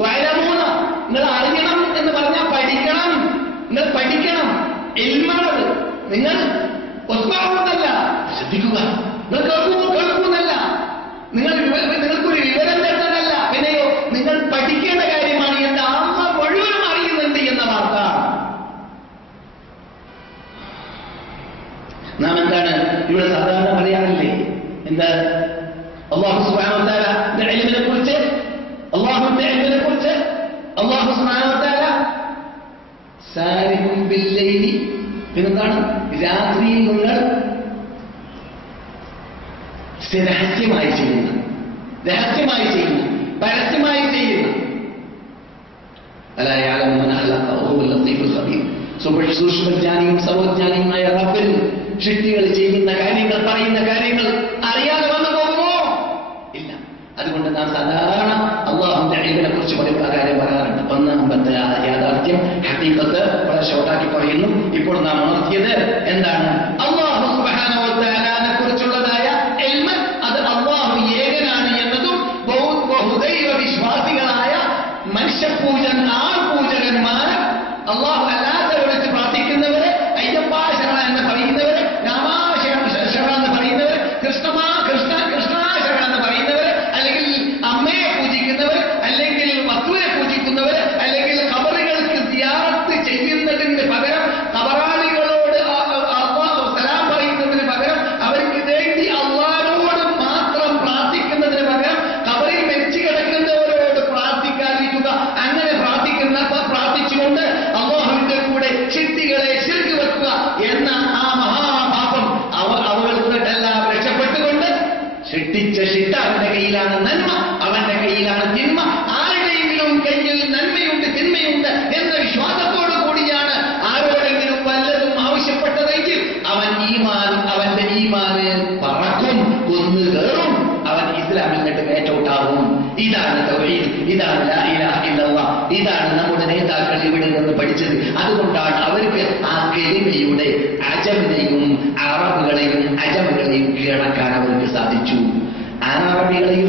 വഅലമൂന, നിങ്ങൾ അറിയണം എന്ന് പറഞ്ഞാൽ പഠിക്കണം. നിങ്ങൾ പഠിക്കണം, ഇൽമാണത്. നിങ്ങൾ ഒസ്മാവുന്നല്ല, ശ്രദ്ധിക്കുക. നിങ്ങൾ കേൾക്കുന്നല്ല, നിങ്ങൾക്കൊരു വിവരം തരുന്നതല്ല, പിന്നെയോ നിങ്ങൾ പഠിക്കേണ്ട കാര്യമാണ്. എന്റെ ആത്മ മുഴുവനും അറിയുന്നുണ്ട് എന്ന വാർത്ത. നാം എന്താണ് ഇവിടെ സാധാരണ പറയാറില്ലേ? എന്താ അല്ലാഹു സുബ്ഹാനഹു വ തആല ഇൽമിനെ കുറിച്ച്, അല്ലാഹുവിന്റെ ഇൽമിനെ കുറിച്ച് അല്ലാഹു സുബ്ഹാനഹു വ തആല സാരിഖും ബില്ലൈലി, പിന്നെന്താണ് രാത്രിയിൽ നിങ്ങൾ രഹസ്യമായി ചെയ്യുന്ന, പരസ്യമായി ചെയ്യുന്ന, അലാ യഅലമു മൻ ഖലഖ വഹുവൽ ലത്തീഫുൽ ഖബീർ, സൂക്ഷ്മജ്ഞാനിയും സർവജ്ഞാനിയുമായ റബ്ബിൽ സൃഷ്ടികൾ ചെയ്യുന്ന കാര്യങ്ങൾ, പറയുന്ന കാര്യങ്ങൾ അറിയാതെ വന്നു പോകുമോ? ഇല്ല. അതുകൊണ്ട് നാം സാധാരണ അള്ളാഹുവിന്റെ ഇൽമിനെ കുറിച്ച് പറയുന്ന കാര്യം പറയാറുണ്ട്. ഒന്ന്, അമ്പത്തെ യാഥാർത്ഥ്യം, ഹഖീഖത്ത് വളരെ ഷോർട്ടാക്കി പറയുന്നു. ഇപ്പോൾ നാം ഉണർത്തിയത് എന്താണ്? അല്ലാഹു സുബ്ഹാനഹു വ തആലയെ കുറിച്ചുള്ളതായ ഇൽമ്, അത് അല്ലാഹു ഏകനാണ് എന്നതും ബഹുദൈവ വിശ്വാസികളായ മനുഷ്യപൂജകന്മാർ, അല്ലാഹു അല്ലാത്തവരെ വെച്ച് പ്രാർത്ഥിക്കുന്നവര്, അയ്യപ്പ ശരണ എന്ന് പറയുന്നവര്, രാമാ ശരണ എന്ന് പറയുന്നവർ, കൃഷ്ണ ശരണ എന്ന് പറയുന്നവർ, അല്ലെങ്കിൽ അമ്മയെ പൂജിക്കുന്നവർ, അല്ലെങ്കിൽ വസ്തുവിനെ പൂജിക്കുന്നവർ, അല്ലെങ്കിൽ ഖബറുകൾക്ക് സിയാറത്ത് ചെയ്യുന്നതിന് പകരം ഖബറാളികളോട് സലാം പറയുന്നതിന് പകരം അവർക്ക് വേണ്ടി അല്ലാഹുവോട് മാത്രം പ്രാർത്ഥിക്കുന്നതിന് പകരം ഖബറിൽ വെച്ച് കിടക്കുന്നവരോട് പ്രാർത്ഥിക്കാതിരിക്കുക. അങ്ങനെ പ്രാർത്ഥിച്ചുകൊണ്ട് അല്ലാഹുവിന്റെ കൂടെ ശിർക്കുകളെ ശിർക്ക് വെക്കുക എന്ന ആ മഹാപാപം അവൾക്കെല്ലാം രക്ഷപ്പെട്ടുകൊണ്ട് സൃഷ്ടിച്ച ശിട്ടാവിന്റെ കയ്യിലാണ് നന്മ, അവന്റെ കയ്യിലാണ് തിന്മ. ആരുടെയെങ്കിലും കയ്യിൽ നന്മയുണ്ട് തിന്മയുണ്ട് എന്ന വിശ്വാസത്തോടു കൂടിയാണ് ആരോടെങ്കിലും വല്ലതും ആവശ്യപ്പെട്ടതെങ്കിൽ അവന്റെ ഈമാന് പറക്കും, കൊന്നു കയറും, അവൻ ഇസ്ലാമിൽ നിന്നിട്ട് മേറ്റൗട്ടാവും. ഇതാണ് തൗഹീദ്, ഇതാണ് ലാ ഇലാഹ ഇല്ലല്ലാഹ്, ഇതാണ് നമ്മുടെ നേതാക്കൾ ഇവിടെ നിന്ന് പഠിച്ചത്. അതുകൊണ്ടാണ് അവർക്ക് ആ കലിമയുടെ അജമിനെയും അജമുകളെയും കീഴടക്കാൻ അവർക്ക് സാധിച്ചു. അറബികളെയും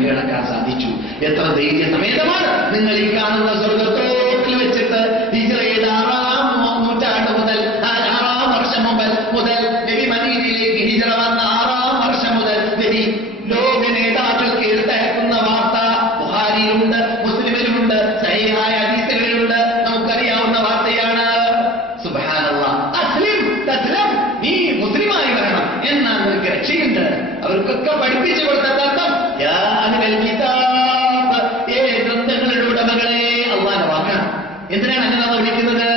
കീഴടക്കാൻ സാധിച്ചു. എത്ര ധൈര്യസമേതമാണ് നിങ്ങൾ ഈ കാണുന്ന സ്വർഗത്തോട്ടിൽ വെച്ചിട്ട് ഹിജ്റയുടെ 6-ാം നൂറ്റാണ്ട് മുതൽ 6-ാം വർഷം മുതൽ നബി മദീനയിലേക്ക് ഹിജ്റ വന്ന 6-ാം വർഷം മുതൽ നബി ലോക നേതാക്കൾക്ക് എഴുത്തയക്കുന്ന വാർത്ത ബുഖാരിയിലുണ്ട്, മുസ്ലിമിലുണ്ട്, സഹീഹായ ഹദീസുകളിലുണ്ട്. നമുക്കറിയാവുന്ന വാർത്തയാണ്. സുബ്ഹാനല്ലാഹ്. തസ്ലിം, നീ മുസ്ലിമായി വരണം, എന്നാൽ നിനക്ക് രക്ഷയുണ്ട്. അവർക്കൊക്കെ പഠിപ്പിച്ചു കൊടുത്ത തത്വം, യാ അഹ്ലൽ കിതാബ്, ഗ്രന്ഥങ്ങളുടെ ഉടമകളെ, അല്ലാഹുവിന്റെ വാക്കാണ്. എന്തിനാണ് അങ്ങനെ നമ്മൾ വിളിക്കുന്നത്?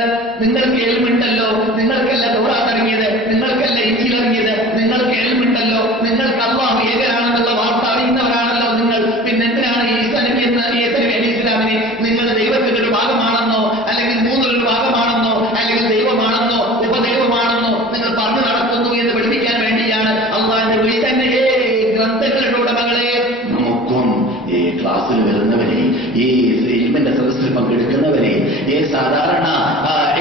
നിങ്ങൾക്ക് എൽമുണ്ടല്ലോ, നിങ്ങൾക്കല്ല തൗറാത്ത് ഇറങ്ങിയത്, നിങ്ങൾക്കല്ല ഇൻജീൽ ഇറങ്ങിയത്, നിങ്ങൾക്ക് എൽമുണ്ടല്ലോ, നിങ്ങൾക്ക് അല്ലാഹു ഏകനാണെന്നുള്ള വാർത്ത അറിയുന്നവരാണല്ലോ നിങ്ങൾ. പിന്നെ എന്തിനാണ് ഈസാ നബി അലൈഹിസ്സലാമിനെ നിങ്ങൾ ദൈവത്തിന്റെ ഒരു ഭാഗമാണെന്നോ, അല്ലെങ്കിൽ മൂന്നിലൊരു ഭാഗമാണെന്നോ, അല്ലെങ്കിൽ ദൈവമാണെന്നോ ഉപദൈവമാണെന്നോ നിങ്ങൾ പറഞ്ഞു നടത്തുന്നു എന്ന് പഠിപ്പിക്കാൻ വേണ്ടിയാണ് അള്ളാഹിന്റെ വിളി തന്നെ. ഗ്രന്ഥങ്ങളുടെ ഉടമകളെ, നോക്കും ക്ലാസ്സിൽ വരുന്നവരെ, ഈ ഇൽമിന്റെ സദസ്സിൽ പങ്കെടുക്കുന്നവരെ, സാധാരണ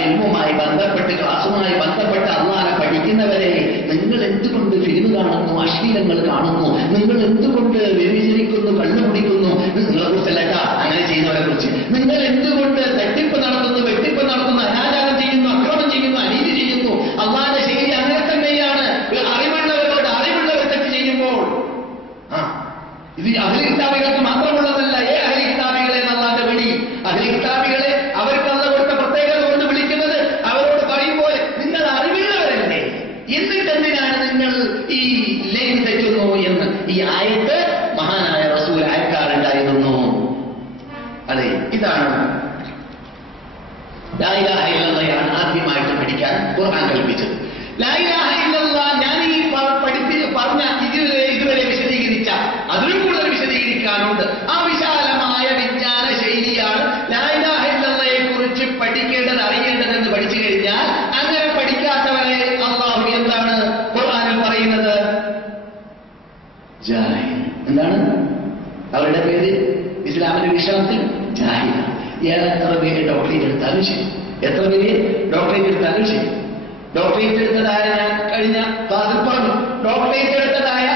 ഇൽമുമായി ബന്ധപ്പെട്ട് ക്ലാസുമായി ബന്ധപ്പെട്ട് അള്ളാഹനെ പഠിക്കുന്നവരെ, നിങ്ങൾ എന്തുകൊണ്ട് ഫിലിം കാണുന്നു, അശ്ലീലങ്ങൾ കാണുന്നു, നിങ്ങൾ എന്തുകൊണ്ട് വ്യഭിചരിക്കുന്നു, കള്ളു കുടിക്കുന്നു, നിങ്ങളെ കുറിച്ചല്ല അങ്ങനെ ചെയ്യുന്നവരെ കുറിച്ച്, നിങ്ങൾ എന്തുകൊണ്ട് തട്ടിപ്പ് നടത്തുന്നു, വെട്ടിപ്പ് നടത്തുന്നു, അനാചാരം ചെയ്യുന്നു, അക്രമം ചെയ്യുന്നു, അനീതി ചെയ്യുന്നു. അള്ളാഹന്റെ ശൈലി അങ്ങനെ തന്നെയാണ്. അറിവുള്ളവരോട് അറിവുള്ളവർ തെറ്റ് ചെയ്യുമ്പോൾ ഇത് അഹ്ലി കിതാബികൾക്ക് മാത്രമുള്ളതല്ല. അഹ്ലി കിതാബികളെ അള്ളാഹന്റെ വിളി, അഹ്ലി കിതാബികളെ അവർക്ക് അള്ള കൊടുത്ത പ്രത്യേകത കൊണ്ട് വിളിക്കുന്നത്, അവരോട് പറയുമ്പോൾ നിങ്ങൾ അറിവുള്ളവരല്ലേ, എന്നിട്ട് എന്തിനാണ് നിങ്ങൾ ഈ ലൈൻ തെറ്റുന്നു എന്ന് ഈ ആയത്ത് മഹാനായ റസൂൽ അയക്കാറുണ്ടായിരുന്നു. ഇതാണ് ലാ ഇലാഹ ഇല്ലല്ലാഹയാണ് ആദ്യമായിട്ട് പഠിക്കാൻ ഖുർആൻ കൽപ്പിച്ചത്. ലാ ഇലാഹ ഇല്ലല്ലാഹ് ഞാൻ ഈ പറഞ്ഞ ഇതുവരെ വിശദീകരിച്ച അതിലും കൂടുതൽ വിശദീകരിക്കാനുണ്ട്. ആ വിശാലമായ വിജ്ഞാന ശൈലിയാണ് ലാ ഇലാഹ ഇല്ലല്ലാഹയെ കുറിച്ച് പഠിക്കേണ്ടത്, അറിയേണ്ടതെന്ന് പഠിച്ചു കഴിഞ്ഞാൽ അങ്ങനെ പഠിക്കാത്തവരെ അല്ലാഹു എന്താണ് ഖുർആനിൽ പറയുന്നത്? ജാഹിൽ. എന്താണ് അവരുടെ പേര്? ഇസ്ലാമിന്റെ വിഷയത്തിൽ ജാഹിൽ. എത്ര പേര് ഡോക്ടറേറ്റ് എടുത്താലും ശരി, എത്ര പേര് ഡോക്ടറേറ്റ് എടുത്താലും ശരി, ഡോക്ടറേറ്റ് എടുത്തതായ ഞാൻ കഴിഞ്ഞ ക്ലാസ്സിൽ പറഞ്ഞു, ഡോക്ടറേറ്റ് എടുത്തതായ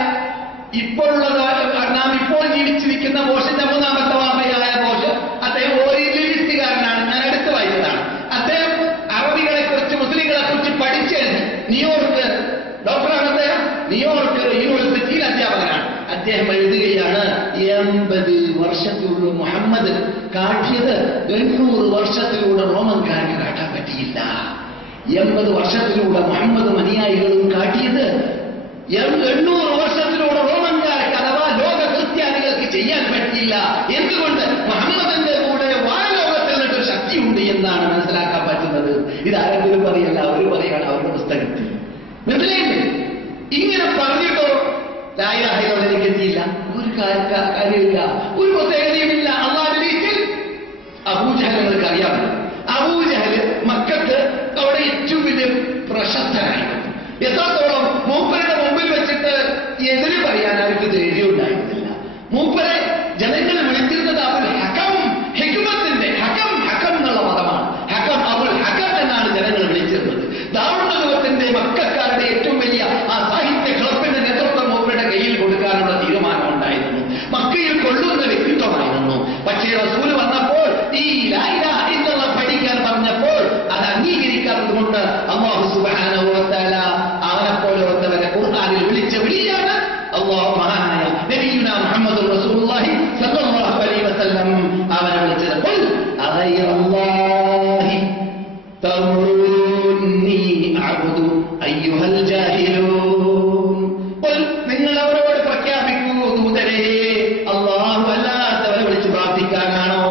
നാം ഇപ്പോൾ ജീവിച്ചിരിക്കുന്ന ബോഷിന്റെ മൂന്നാമത്തെ വാർത്തയായ ബോഷ്, അദ്ദേഹം ഓറിയന്റലിസ്റ്റുകാരനാണ്. ഞാൻ എടുത്തു വായിച്ചതാണ്. അദ്ദേഹം അറബികളെ കുറിച്ച്, മുസ്ലിങ്ങളെ കുറിച്ച് പഠിച്ചെഴുതി. ന്യൂയോർക്ക് ഡോക്ടറാണ് അദ്ദേഹം. ന്യൂയോർക്ക് യൂണിവേഴ്സിറ്റിയിൽ അധ്യാപകനാണ്. അദ്ദേഹം എഴുതുകയാണ്, 80 വർഷത്തിലുള്ള മുഹമ്മദ് കാട്ടിയത് 800 വർഷത്തിലൂടെ റോമൻകാർക്ക് കാട്ടാൻ പറ്റിയില്ല. 80 വർഷത്തിലൂടെ മുഹമ്മദും അനുയായികളും കാട്ടിയത് 800 വർഷത്തിലൂടെ റോമൻകാർക്ക് അഥവാ ലോക ക്രിസ്ത്യാനികൾക്ക് ചെയ്യാൻ പറ്റിയില്ല. എന്തുകൊണ്ട്? മുഹമ്മദിന്റെ കൂടെ വാനലോകത്തിൽ നിന്നൊരു ശക്തിയുണ്ട് എന്നാണ് മനസ്സിലാക്കാൻ പറ്റുന്നത്. ഇതാരെങ്കിലും പറയല്ല, അവർ പറയാണ് അവരുടെ പുസ്തകത്തിൽ. മനസ്സിലായില്ലേ? ഇങ്ങനെ പറഞ്ഞിട്ടോ ലാ ഇലാഹ ഇല്ലല്ലാഹ് എത്തിയില്ല. ഒരു കാര്യമില്ല, ഒരു പ്രത്യേകതയുമില്ല. അല്ലാഹുവിന്റെ ലിസ്റ്റിൽ അബൂജഹൽ നിങ്ങൾക്ക് അറിയാമല്ലോ. അബൂജഹല് മക്കത്ത് അവിടെ ഏറ്റവും വലിയ പ്രശസ്തനായിരുന്നു. എത്രത്തോളം മൂപ്പരുടെ മുമ്പിൽ വെച്ചിട്ട് എതിര് പറയാൻ അവർക്ക് ധൈര്യം ഉണ്ടായിരുന്നില്ല. മൂപ്പരെ ജനങ്ങൾ വിളിച്ചിരുന്നത് അബുൽ ഹകം, ഹിക്മത്തിന്റെ ഹകം. ഹകം എന്നുള്ള പദമാണ്. ഹകം, അബുൽ ഹകം എന്നാണ് ജനങ്ങൾ വിളിച്ചിരുന്നത്. ദാറുൽ മക്കക്കാരുടെ ഏറ്റവും വലിയ ആ സാഹിത്യ ക്ലബിന്റെ നേതൃത്വം മൂപ്പരുടെ കയ്യിൽ കൊടുക്കാനുള്ള തീരുമാനം ഉണ്ടായിരുന്നു. മക്കയിൽ കൊള്ളുന്ന വ്യക്തിത്വമായിരുന്നു. പക്ഷേ റസൂൽ വന്നപ്പോൾ ഈ ലാ ഇലാഹ ഇല്ലല്ലാഹ് പഠിക്കാൻ പറഞ്ഞപ്പോൾ അത് അംഗീകരിക്കാത്തത് കൊണ്ട് അല്ലാഹു സുബ്ഹാനഹു വ തആല അവനെപ്പോലവരെ ഖുർആനിൽ വിളിച്ച വിളിയാണ് അല്ലാഹു മഹാനായ നബിയുനാ മുഹമ്മദ് റസൂലുള്ളാഹി സ്വല്ലല്ലാഹു അലൈഹി വസല്ലം അവനെ വിളിച്ചത്. ഖുൽ അഗൈറല്ലാഹി തഅമുറുനി അഅ്ബുദു അയ്യുഹൽ ജാഹിലൂൻ. ഖുൽ നിങ്ങൾ അവരോട് പ്രഖ്യാപിക്കൂ ദൂതരേ, അല്ലാഹു അല്ലാത്തവരെ വിളിച്ച് പ്രാർത്ഥിക്കാനാണോ?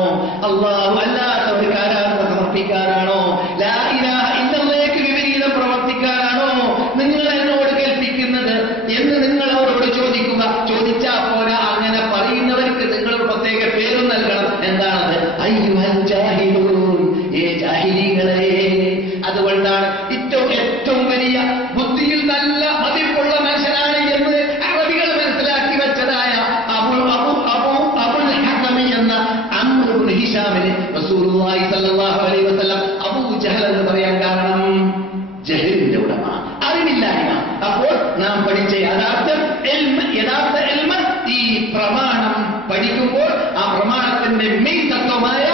അല്ലാഹു അല്ലാത്തവർക്ക് ആരാധന സമർപ്പിക്കാനാണോ? ലാ ഇലാഹ ഇല്ലല്ലാഹ്ക്ക് വിപരീതം പ്രവർത്തിക്കാനാണോ നിങ്ങൾ എന്നോട് കേൾപ്പിക്കുന്നത് എന്ന് നിങ്ങൾ അവരോട് ചോദിക്കുക. ചോദിച്ചാ പോരാ, അങ്ങനെ പറയുന്നവർക്ക് നിങ്ങൾ പ്രത്യേക പേരും നൽകണം. എന്താണത്? അയ്യുഹൽ ജാഹിലൂൻ, ഏ ജാഹിലീങ്ങളെ. അതുകൊണ്ടാണ് ഏറ്റവും വലിയ ബുദ്ധിയിൽ നല്ല മതിപ്പുള്ള മനുഷ്യനാണ് എന്ന് അറബികൾ മനസ്സിലാക്കി വെച്ചതായ അബുൽ ഹകം എന്ന അംർ ഇബ്നു ഹിശാമിന് റസൂലുള്ളാഹി സ്വല്ലല്ലാഹു അലൈഹി വസല്ലം അബൂ ജഹൽ എന്ന് പറയാൻ കാരണം ജഹലിന്റെ ഉടമ, അറിവില്ലായ്മ. അപ്പോൾ നാം പഠിച്ച യഥാർത്ഥ ഇൽമ് ഈ പ്രമാണം പഠിക്കുമ്പോൾ ആ പ്രമാണത്തിന്റെ മെയിൻ തത്വമായ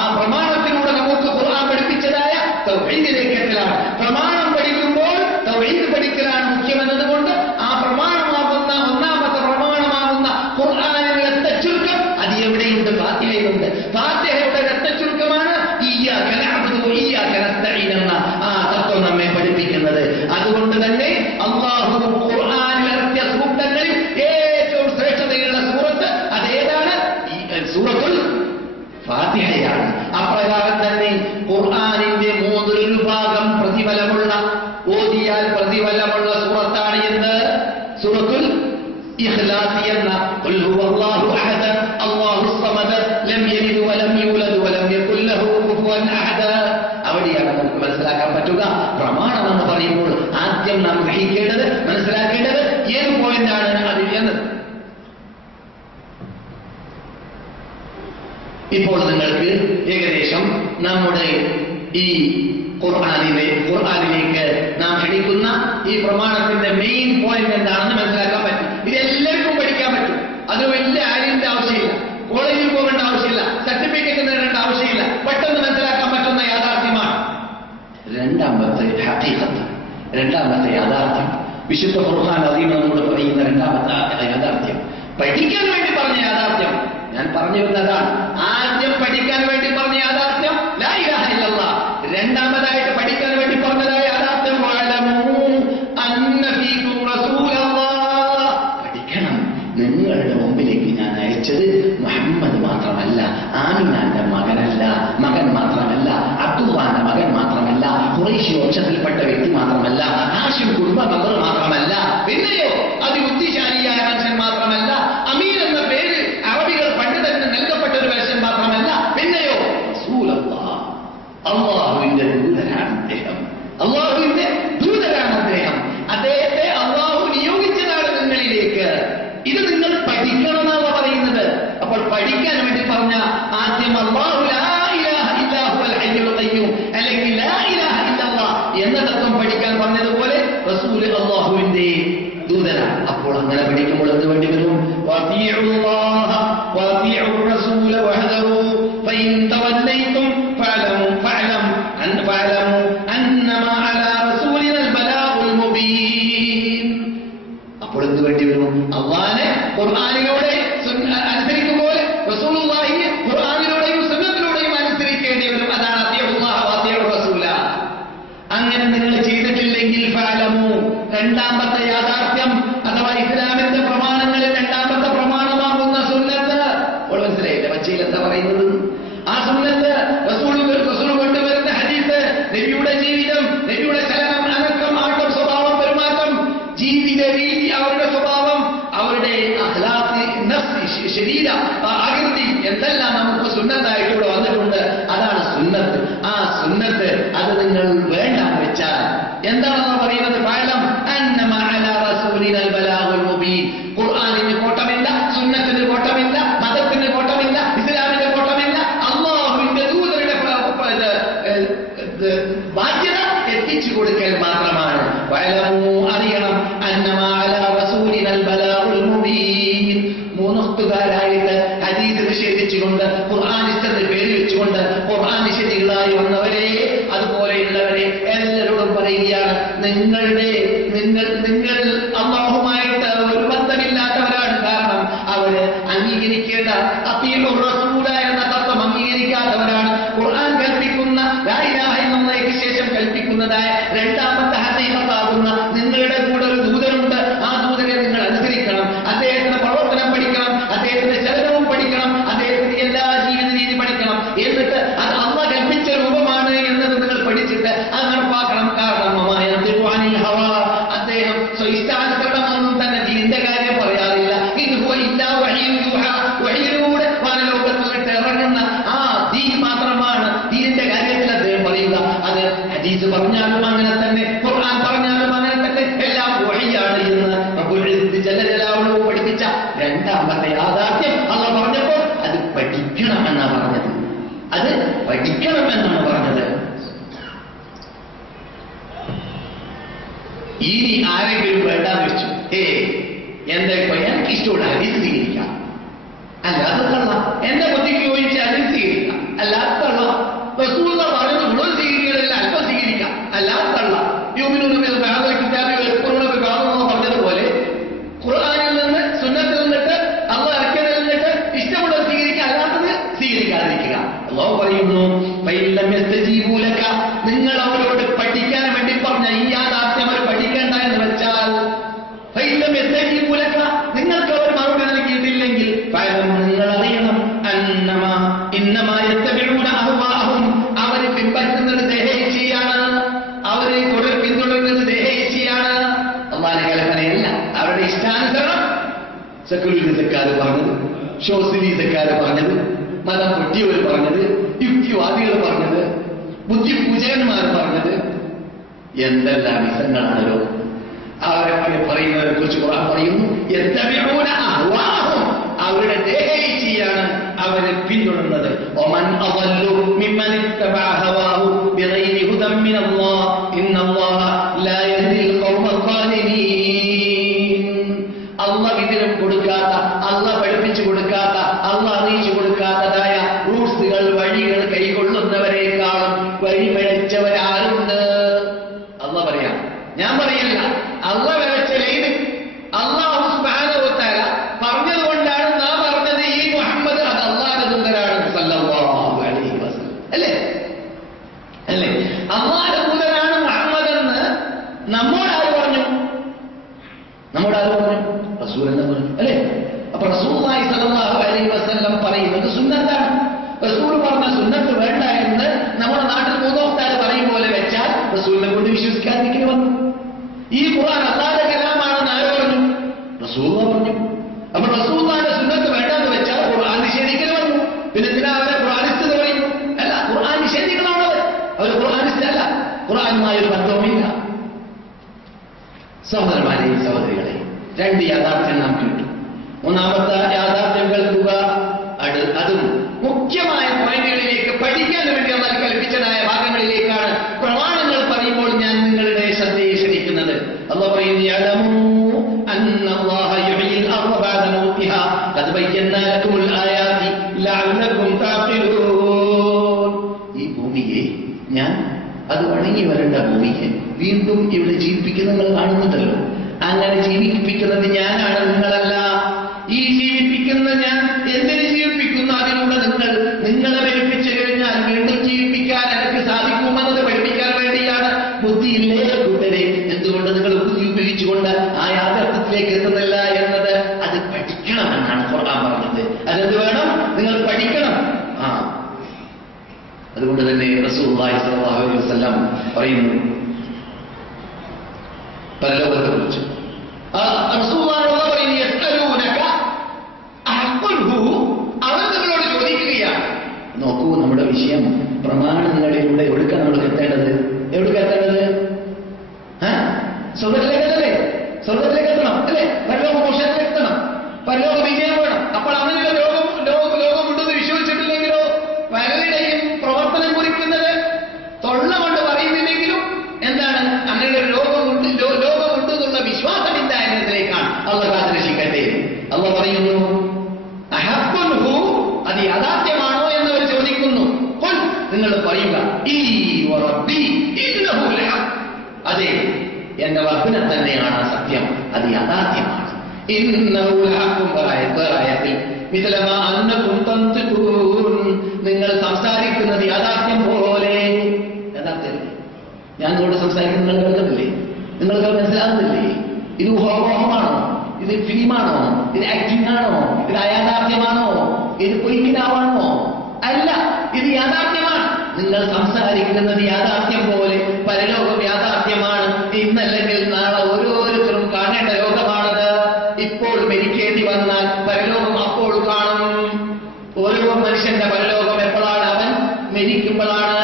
ആ പ്രമാണത്തിലൂടെ നമുക്ക് ഖുർആൻ പഠിപ്പിച്ചതായ തൗഹീദിലേക്ക് എത്തലാണ്. പ്രമാണം പഠിക്കുമ്പോൾ തൗഹീദ് പഠിക്കലാണ് മുഖ്യമെന്നതുകൊണ്ട് ആ പ്രമാണമാകുന്ന ഒന്നാമത്തെ പ്രമാണമാകുന്ന ഖുർആനിലെ രക്തച്ചുരുക്കം അത് എവിടെയുണ്ട്? ഫാത്തിഹയിലുണ്ട്. ഫാത്തിഹയുടെ രക്തച്ചുരുക്കമാണ് ഇയ്യാക നഅ്ബുദു വ ഇയ്യാക നസ്തഈൻ എന്ന ആ തത്വം നമ്മെ പഠിപ്പിക്കുന്നത്. അതുകൊണ്ട് തന്നെ അല്ലാഹു ഖുർആനിൽ ഇറക്കിയ സൂക്തങ്ങളിൽ ഏറ്റവും ശ്രേഷ്ഠതയുള്ള സൂറത്ത് അതേതാണ്? സൂറത്തുൽ ഫാത്തിഹയാണ്. അപ്രകാരം തന്നെ ഖുർആനിന്റെ 3/4 പ്രതിഫലമുള്ള, ഓതിയാൽ പ്രതിഫലമുള്ള സൂറത്താണ് എന്ന് സൂറത്തുൽ ഇഖ്ലാസ് എന്ന ഖുൽ ഹുവല്ലാഹു അഹദ് അല്ലാഹുസ് സമദ് ലം യലിദ് വലം യൂലദ് വലം യകുൽ ലഹു കുഫുവൻ അഹദ്. അവിടെയാണ് നമുക്ക് മനസ്സിലാക്കാൻ പറ്റുക. പ്രമാണം എന്ന് പറയുമ്പോൾ ആദ്യം നാം ഗ്രഹിക്കേണ്ടത്, മനസ്സിലാക്കേണ്ടത് ഏത് പോയിന്റാണ് അത് എന്ന്. ഇപ്പോൾ നിങ്ങൾക്ക് ഏകദേശം നമ്മുടെ ഈ ഖുർആനിലേക്ക് നാം ക്ഷണിക്കുന്ന ഈ പ്രമാണത്തിന്റെ മെയിൻ പോയിന്റ് എന്താണെന്ന് മനസ്സിലാക്കാൻ പറ്റും. ഇതെല്ലാവർക്കും പഠിക്കാൻ പറ്റും. അത് വലിയ ആര്യന്റെ ആവശ്യമില്ല, കോളേജിൽ പോകേണ്ട ആവശ്യമില്ല, സർട്ടിഫിക്കറ്റ് നേടേണ്ട ആവശ്യമില്ല. പെട്ടെന്ന് മനസ്സിലാക്കാൻ പറ്റുന്ന യാഥാർത്ഥ്യമാണ്. രണ്ടാമത്തെ ഹഖീഖത്ത്, രണ്ടാമത്തെ യാഥാർത്ഥ്യം, വിശുദ്ധ ഖുർആൻ അദീം നമ്മോട് പറയുന്ന രണ്ടാമത്തെ യാഥാർത്ഥ്യം, പഠിക്കാൻ വേണ്ടി പറഞ്ഞ യാഥാർത്ഥ്യം. ഞാൻ പറഞ്ഞു വരുന്നതാണ്, ആദ്യം പഠിക്കാൻ വേണ്ടി പറഞ്ഞ യാഥാർത്ഥ്യം ലാ ഇലാഹ ഇല്ലല്ലാഹ്. രണ്ടാമതായിട്ട് പഠിക്കാൻ വേണ്ടി പറഞ്ഞതായ യാഥാർത്ഥ്യം വഅലമൂ അന്ന ഫീകും റസൂലല്ലാഹ്. പഠിക്കണം, നിങ്ങളുടെ മുമ്പിലേക്ക് ഞാൻ അയച്ചത് മുഹമ്മദ് മാത്രമല്ല, ആമിനാന്റെ മകനല്ല. ചരിത്രം പഠിക്കാൻ പറഞ്ഞതുപോലെ റസൂൽ അല്ലാഹുവിന്റെ ദൂതനാണ്. അപ്പോൾ അങ്ങനെ പഠിക്കുമ്പോൾ എന്ത് വേണ്ടി വരും? വഅതീഉല്ലാഹ വഅതീഉർ റസൂല വഹദറു ഫഇൻ തവല്ലൈതും ഫഅലമു അന്നമാ അലാ റസൂലിനൽ ബലാഗുൽ മുബീൻ. അപ്പോൾ എന്ത് വേണ്ടി വരും? അല്ലാഹുവിനെ ഖുർആനിലൂടെ അനുസരിക്കുമ്പോൾ റസൂലുള്ളാഹിയെ ഖുർആനിലൂടെയും സുന്നത്തിലൂടെയും അനുസരിക്കേണ്ടി വരും. അതാണ് അതീഉല്ലാഹ വഅതീഉർ റസൂല. അങ്ങനെ നിങ്ങൾ ചെയ്തിട്ടില്ലെങ്കിൽ ഫഅലമു, രണ്ടാമത്തെ യാഥാർത്ഥ്യം അഥവാ ഇസ്ലാമിന്റെ പ്രമാണങ്ങളിൽ രണ്ടാമത്തെ പ്രമാണമാകുന്ന സുന്നത്ത്. അപ്പോൾ മനസ്സിലായില്ലേ പച്ചയിൽ എന്താ പറയുന്നത്? ആ സുന്നത്ത് റസൂൽ കൊണ്ടുവരുന്ന ഹദീസ്, നബിയുടെ ജീവിതം, നബിയുടെ ചലനം, അനക്കം, ആട്ടം, സ്വഭാവം, പെരുമാറ്റം, ജീവിത രീതി, അവരുടെ സ്വഭാവം, അവരുടെ അഖ്ലാഖ്, നഫ്സ്, ശരീര ആകൃതി എന്തെല്ലാം നമുക്ക് സുന്നത്തായിട്ട് ഇവിടെ വന്നിട്ടുണ്ട്. അതാണ് സുന്നത്ത്. ആ സുന്നത്ത് അത് നിങ്ങൾ വേണ്ടാന്ന് വെച്ചാൽ എന്താണെന്ന് പറയുന്നത്? ഫഅലം അന്നമാ അലാ റസൂലിനൽ ബലാഗുൽ മുബീൻ. ഖുർആനിന് കോട്ടമില്ല, സുന്നത്തിന് കോട്ടമില്ല, മതത്തിന് കോട്ടമില്ല, ഇസ്ലാമിന്റെ കോട്ടമില്ല. അല്ലാഹുവിന്റെ ദൂതരുടെ ബാധ്യത എത്തിച്ചു കൊടുക്കൽ മാത്രമാണ്. ഫഅലമു, അറിയണം, അന്നമാ അലാ റസൂലിനൽ ബലാഗുൽ മുബീൻ. മൂന്നൊത്തുകാരായിട്ട് ഹദീസ് നിഷേധിച്ചുകൊണ്ട് ഖുർആനിസ്റ്റിന്റെ പേര് വെച്ചുകൊണ്ട് ഖുർആൻ നിഷേധികളായി വന്നവരെ, അതുപോലെയുള്ളവരെ എല്ലാവരോടും പറയുകയാണ്, നിങ്ങൾ അല്ലാഹുമായിട്ട് ഒരു ബന്ധമില്ലാത്തവരാണ്. കാരണം അവര് അംഗീകരിക്കേണ്ട അത്തീഉർ റസൂല എന്ന തത്വം അംഗീകരിക്കാത്തവരാണ്. ഖുർആൻ കൽപ്പിക്കുന്ന ലാ ഇലാഹ ഇല്ലല്ലാഹ്ക്ക് ശേഷം കൽപ്പിക്കുന്നതായ രണ്ടാമത്തെ ഹദീസാകുന്ന നിങ്ങളുടെ കൂടെ ഒരു ദൂതനുണ്ട്, ആ ദൂതനെ നിങ്ങൾ അനുസരിക്കണം, അദ്ദേഹത്തിന്റെ പ്രവർത്തനം പഠിക്കണം, അദ്ദേഹത്തിന്റെ ചലനവും പഠിക്കണം, അദ്ദേഹത്തിന്റെ എല്ലാ ജീവിത രീതി പഠിക്കണം. എന്നിട്ട് അത് അല്ലാഹ് കൽപ്പിച്ച രൂപമാണ് എന്നത് നിങ്ങൾ പഠിച്ചിട്ട് അത് നടപ്പാക്കണം. കാരണം അദ്ദേഹം സ്വയിഷ്ടാനുസരണമൊന്നും തന്നെ ദീനിന്റെ കാര്യം പറയാറില്ല. വഹിയിലൂടെ വാനലോകത്തിലിട്ട് ഇറങ്ങുന്ന ആ ദീൻ മാത്രമാണ് ദീനിന്റെ കാര്യത്തിൽ അദ്ദേഹം പറയുക. അത് ഹദീസ് പറഞ്ഞാലും അങ്ങനെ തന്നെ, ഖുർആൻ പറഞ്ഞാലും അങ്ങനെ തന്നെ, എല്ലാം വഹിയാണ് എന്ന് റബ്ബുൽ ഇസ്സത്ത് ജല്ല ജലാലുഹു പഠിപ്പിച്ച രണ്ടാമത്തെ യാഥാർത്ഥ്യം അല്ലാഹ് പറഞ്ഞപ്പോൾ അത് പഠിക്കണമെന്നാണ് പറഞ്ഞത്. അത് പഠിക്കണമെന്നാണ് പറഞ്ഞത്. ഇനി ആരെങ്കിലും വേണ്ടാന്ന് വെച്ചു, എന്താ ഇപ്പൊ എനിക്ക് ഇഷ്ടമുള്ള ഹദീസ് സ്വീകരിക്കാം, അല്ലാതെ തള്ള എന്റെ ബുദ്ധിക്ക് യോജിച്ച് ഹദീസ് സ്വീകരിക്കാം, അല്ലാതെ തള്ള റസൂൽ പറയുന്നത് മുഴുവൻ സ്വീകരിക്കലില്ല, അല്പം സ്വീകരിക്കാം, അല്ലാതെ തള്ള പറഞ്ഞതുപോലെ ഖുർആനിൽ നിന്ന് സുന്നത്തിൽ നിന്നിട്ട് അല്ലാഹ് ഇറക്കിയതിൽ നിന്നിട്ട് ഇഷ്ടമുള്ളത് സ്വീകരിക്കുക, അല്ലാത്തത് സ്വീകരിക്കാതിരിക്കുക. അല്ലാഹു പറയുന്നു, നിങ്ങൾ അവരോട് പഠിക്കാൻ വേണ്ടി പറഞ്ഞ ഈ യാഥാർത്ഥ്യം അവർ പഠിക്കേണ്ട എന്ന് വെച്ചാൽ നിങ്ങൾക്ക് അവർ മറുപടി നൽകിയിട്ടില്ലെങ്കിൽ നിങ്ങൾ അറിയണം, അവര് പിൻപറ്റുന്നത് ദേഹേച്ഛയാണ്, അവരെ പിന്തുടരുന്നത് ദേഹേച്ഛയാണ്. അല്ലാഹുവിന്റെ കൽപ്പനയല്ല, അവരുടെ ഇഷ്ടാനുസരണം. സെക്യുലറിസക്കാർ പറഞ്ഞത്, ഷോസിലീസക്കാർ പറഞ്ഞത്, മതം പൊട്ടിയവർ പറഞ്ഞത്, യുക്തിവാദികൾ പറഞ്ഞത്, ബുദ്ധിപൂജകന്മാർ പറഞ്ഞത്, എന്തെല്ലാം വിസങ്ങളാണല്ലോ. അവരൊക്കെ പറയുന്നതിനെ കുറിച്ച് ഖുർആൻ പറയുന്നു, അവരുടെ ദേഹേച്ഛയാണ് അവരെ പിന്തുടരുന്നത്. ഒമൻ അദല്ലു മിമ്മൻ ഇത്തബഅ ഹവാഹു ബിഗൈരി ഹുദൻ മിനല്ലാഹ് ഇന്നല്ലാഹ ലാ യഹ്ദിൽ ഖൗമൽ ഖാലിമീൻ. അല്ലാഹ് വിവരം കൊടുക്കാത്ത, അല്ലാഹ് പഠിപ്പിച്ചു കൊടുക്കാത്ത, അല്ലാഹ് അറിയിച്ചു കൊടുക്കാത്തതായ റൂട്ട്സുകൾ, വഴികൾ കൈകൊള്ളുന്നവരെക്കാളും വഴി പിഴച്ചവരാരുണ്ട്? അല്ലാഹ് പറയാം, ഞാൻ പറയില്ല. അല്ലാഹ് വരച്ച ലൈൻ അല്ലാഹു സുബ്ഹാനഹു വ തആല പറഞ്ഞതുകൊണ്ടാണ് നാം പറഞ്ഞത് ഈ മുഹമ്മദ് അത് അല്ലാഹുവിന്റെ ദൂതനാണ് സല്ലല്ലാഹു അലൈഹി വസല്ലം. അല്ലേ? അല്ലാഹുവിന്റെ ദൂതനാണ് മുഹമ്മദ് എന്ന് നമ്മോട് ആര് പറഞ്ഞു? റസൂൽ എന്ന് പറഞ്ഞു. അല്ലേ? അപ്പൊ റസൂലുള്ളാഹി സ്വല്ലല്ലാഹു അലൈഹി വസല്ലം പറയുന്നത് സുന്നത്താണ്. റസൂൽ പറഞ്ഞ സുന്നത്ത് വേണ്ട എന്ന് നമ്മുടെ നാട്ടിൽ മൂന്നോക്താര് പറയും പോലെ വെച്ചാൽ റസൂലിനെ കൊണ്ട് വിശ്വസിക്കാതിരിക്കുന്നു വന്നു. ഈ ഖുർആൻ അല്ലാഹുവിന്റെ കലാമാണെന്ന് ആര് പറഞ്ഞു? റസൂൽ പറഞ്ഞു. അപ്പൊ റസൂലുള്ളാഹിന്റെ സുന്നത്ത് വേണ്ടെന്ന് വെച്ചാൽ ഖുർആൻ നിഷേധിക്കൽ വന്നു. പിന്നെ എന്തിനാ അവരെ ഖുർആനിസ്റ്റ് പറയുന്നു? അല്ല, ഖുർആൻ നിഷേധികളാണവർ. അവർ ഖുർആനിസ്റ്റ് അല്ല, ഖുർആനുമായി ഒരു ബന്ധവുമില്ല. സഹോദരന്മാരെയും സഹോദരികളെ, രണ്ട് യാഥാർത്ഥ്യം നാം കേട്ടു. മൂന്നാമത്തെ യാഥാർത്ഥ്യം കേൾക്കുക. അതും മുഖ്യമായ പോയിന്റുകളിലേക്ക് പഠിക്കാൻ വേണ്ടി എന്നാൽ കൽപ്പിച്ചതായ ഭാഗങ്ങളിലേക്കാണ്. പ്രമാണങ്ങൾ പറയുമ്പോൾ ഞാൻ നിങ്ങളുടെ ജീവിതം ഇവിടെ ജീവിപ്പിക്കുന്ന നിങ്ങൾ കാണുന്നുണ്ടല്ലോ. അങ്ങനെ ജീവിപ്പിക്കുന്നത് ഞാനാണ്, നിങ്ങളല്ല. ഈ ജീവിപ്പിക്കുന്ന ഞാൻ എന്തിന് ജീവിപ്പിക്കുന്നു? അതിലൂടെ നിങ്ങളെ മരിപ്പിച്ചു കഴിഞ്ഞാൽ വീണ്ടും ജീവിപ്പിക്കാൻ എനിക്ക് സാധിക്കുമെന്നത് പഠിപ്പിക്കാൻ വേണ്ടിയാണ്. ബുദ്ധിയില്ലേ കൂട്ടരെ? എന്തുകൊണ്ട് നിങ്ങൾ ബുദ്ധി ഉപയോഗിച്ചുകൊണ്ട് ആ യാഥാർത്ഥ്യത്തിലേക്ക് എത്തുന്നില്ല എന്നത് അത് പഠിക്കണമെന്നാണ് ഖുർആൻ പറഞ്ഞത്. അതെന്ത് വേണം? നിങ്ങൾ പഠിക്കണം. അതുകൊണ്ട് തന്നെ റസൂലുള്ളാഹി സ്വല്ലല്ലാഹു അലൈഹി വസല്ലം പറയുന്നു പരലോകത്തെ കുറിച്ച്. അവർ നമ്മളോട് ചോദിക്കുകയാണ്. നോക്കൂ, നമ്മുടെ വിഷയം പ്രമാണങ്ങളിലൂടെ എവിടുക്ക നമ്മൾ എത്തേണ്ടത്? സ്വർഗത്തിലേക്കല്ലേ? സ്വർഗത്തിലേക്ക് എത്തണം അല്ലേ? പരലോക മോക്ഷത്തിലേക്ക് എത്തണം, പരലോക വിജയം വേണം. അപ്പോൾ അങ്ങനെയുള്ള ലോകമുണ്ടെന്ന് വിശ്വസിച്ചിട്ടില്ലെങ്കിലോ, പലരുടെയും പ്രവർത്തനം കുറിക്കുന്നത് തൊള്ള കൊണ്ട് പറയുന്നില്ലെങ്കിലും എന്താണ് അങ്ങനെയുള്ള ലോകമുണ്ടെന്നുള്ള വിശ്വാസമില്ല എന്നതിലേക്കാണ്. അള്ളാഹു കാത്തുരക്ഷിക്കട്ടെ. അള്ളാഹു പറയുന്നു, അഹബ്ബുഹു, അത് യാഥാർത്ഥ്യമാണോ എന്നവർ ചോദിക്കുന്നു. നിങ്ങൾ പറയുക, ഈ റബ്ബി ഇന്നഹു ലഹഖ്, അതെ എന്റെ റബ്ബിനെ തന്നെയാണ് സത്യം, അത് യാഥാർത്ഥ്യമാണ്. ഇന്നഹു ലഹഖും വറായത്തിൽ മിഥലമാ അന്നകും തൻതിഖൂൻ, നിങ്ങൾ സംസാരിക്കുന്നത് യാഥാർത്ഥ്യം പോലെ. യാഥാർത്ഥ്യമല്ലേ? ഞാൻ നിങ്ങളോട് സംസാരിക്കുന്നത് നിങ്ങൾ കേൾക്കുന്നില്ലേ? നിങ്ങൾക്ക് മനസ്സിലാകുന്നില്ലേ? ഇത് ഊഹാപോഹമാണോ? ഇത് ഫിലിമാണോ? ഇത് ആക്ടിംഗ് ആണോ? ഇത് അയാഥാർത്ഥ്യമാണോ? ഇത് പൊയ്ക്കിനാവാണോ? അല്ല, ഇത് യാഥാർത്ഥ്യമാണ്. നിങ്ങൾ സംസാരിക്കുന്നത് യാഥാർത്ഥ്യം പോലെ. പരലോകം യാഥാർത്ഥ്യമാണ്. ഇന്നല്ലെങ്കിൽ നാളെ ഓരോരുത്തരും കാണേണ്ട ലോകമാണത്. ഇപ്പോൾ മരിക്കേണ്ടി വന്നാൽ പരലോകം അപ്പോൾ കാണും. ഓരോ മനുഷ്യന്റെ പരലോകം എപ്പോഴാണ്? അവൻ മരിക്കുമ്പോഴാണ്.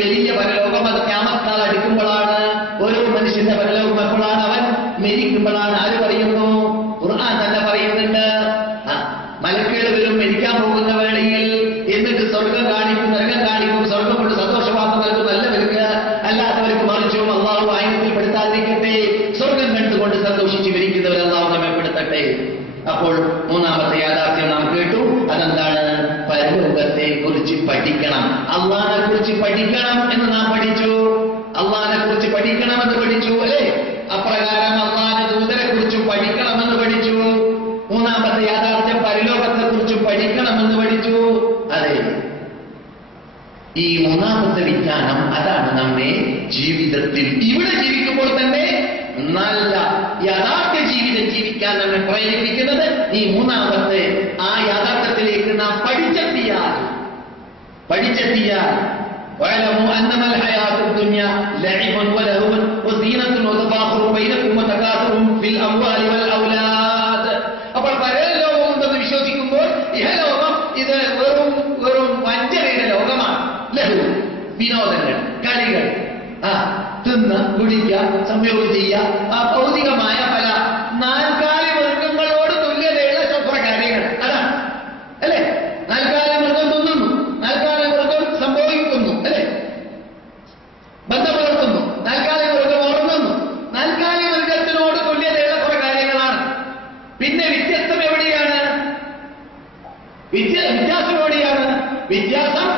വലിയ പരലോകം അത് ഖിയാമത്ത് അടുക്കുമ്പോഴാണ്. ഓരോ മനുഷ്യന്റെ പരലോകം എപ്പോഴാണ്? അവൻ മരിക്കുമ്പോഴാണ്. ആര് പറയുന്നു? ഖുർആൻ തന്നെ പറയുന്നുണ്ട്. മലക്കുകൾ വരും മരിക്കാൻ പോകുന്ന വേളയിൽ. എന്നിട്ട് സ്വർഗം കാണിക്കും, നരകം കാണിക്കും. സ്വർഗം കൊണ്ട് സന്തോഷവാർത്ത നൽകും നല്ലവർക്ക്, അല്ലാത്തവർക്ക് മറിച്ചും അള്ളാഹു ആയത്തിൽ പെടുത്താതിരിക്കട്ടെ. സ്വർഗം കണ്ടുകൊണ്ട് സന്തോഷിച്ച് മരിക്കുന്നവർ അള്ളാഹു നമ്മെ പെടുത്തട്ടെ. അപ്പോൾ മൂന്നാമത്തെ യാഥാർത്ഥ്യം നാം കേട്ടു. അതെന്താണ്? പരലോകത്തെ കുറിച്ച് പഠിക്കണം, അള്ളാഹിനെ കുറിച്ച് പഠിക്കണം എന്ന് നാം പഠിച്ചു. അള്ളാഹിനെ കുറിച്ച് പഠിക്കണമെന്ന് പഠിച്ചു അല്ലേ? അപ്രകാരം അള്ളാഹിന്റെ ദൂതരെ കുറിച്ചും പഠിക്കണമെന്ന് പഠിച്ചു. മൂന്നാമത്തെ യാഥാർത്ഥ്യം പരലോകത്തെ കുറിച്ചും പഠിക്കണമെന്ന് പഠിച്ചു. അതെ, ഈ മൂന്നാമത്തെ വിജ്ഞാനം അതാണ് നമ്മെ ജീവിതത്തിൽ ഇവിടെ ജീവിക്കുമ്പോൾ തന്നെ നല്ല യഥാർത്ഥ ജീവിതം ജീവിക്കാൻ നമ്മെ പ്രേരിപ്പിക്കുന്നത്. ഈ മൂന്നാമത്തെ ആ യാഥാർത്ഥ്യത്തിലേക്ക് നാം പഠിച്ചെത്തിയാൽ واعلموا انما الحياه الدنيا لعب ولهو وزينة وتفاخر بينكم وتكاثر في الاموال والاولاد. അപ്പോൾ പരലോകം ഉണ്ടെന്ന് വിശ്വസിക്കുമ്പോൾ ഇഹലോകം ഇത് വെറും വഞ്ചനയുടെ ലോകമാണ്. ലഹു, വിനോദങ്ങൾ, കളികൾ, തിന്ന് കുടിക്കുക, സംയോഗം ചെയ്യുക, ഭൗതികമായ പല നാൽക്കാലി മൃഗങ്ങളോട് തുല്യതയുള്ള സ്വപ്ന കാര്യങ്ങൾ. അതാണ് അല്ലെ? നാൽക്കാലി മൃഗം തിന്നുന്നു, നാൽക്കാലി മൃഗം സംഭവിക്കുന്നു അല്ലെ? ബന്ധം പുലർത്തുന്നു, നാൽക്കാലി മൃഗം ഉറങ്ങുന്നു. നാൽക്കാലി മൃഗത്തിനോട് തുല്യതയുള്ള കുറെ കാര്യങ്ങളാണ്. പിന്നെ വ്യത്യസ്തം എവിടെയാണ്? വ്യത്യാസം എവിടെയാണ്? വ്യത്യാസം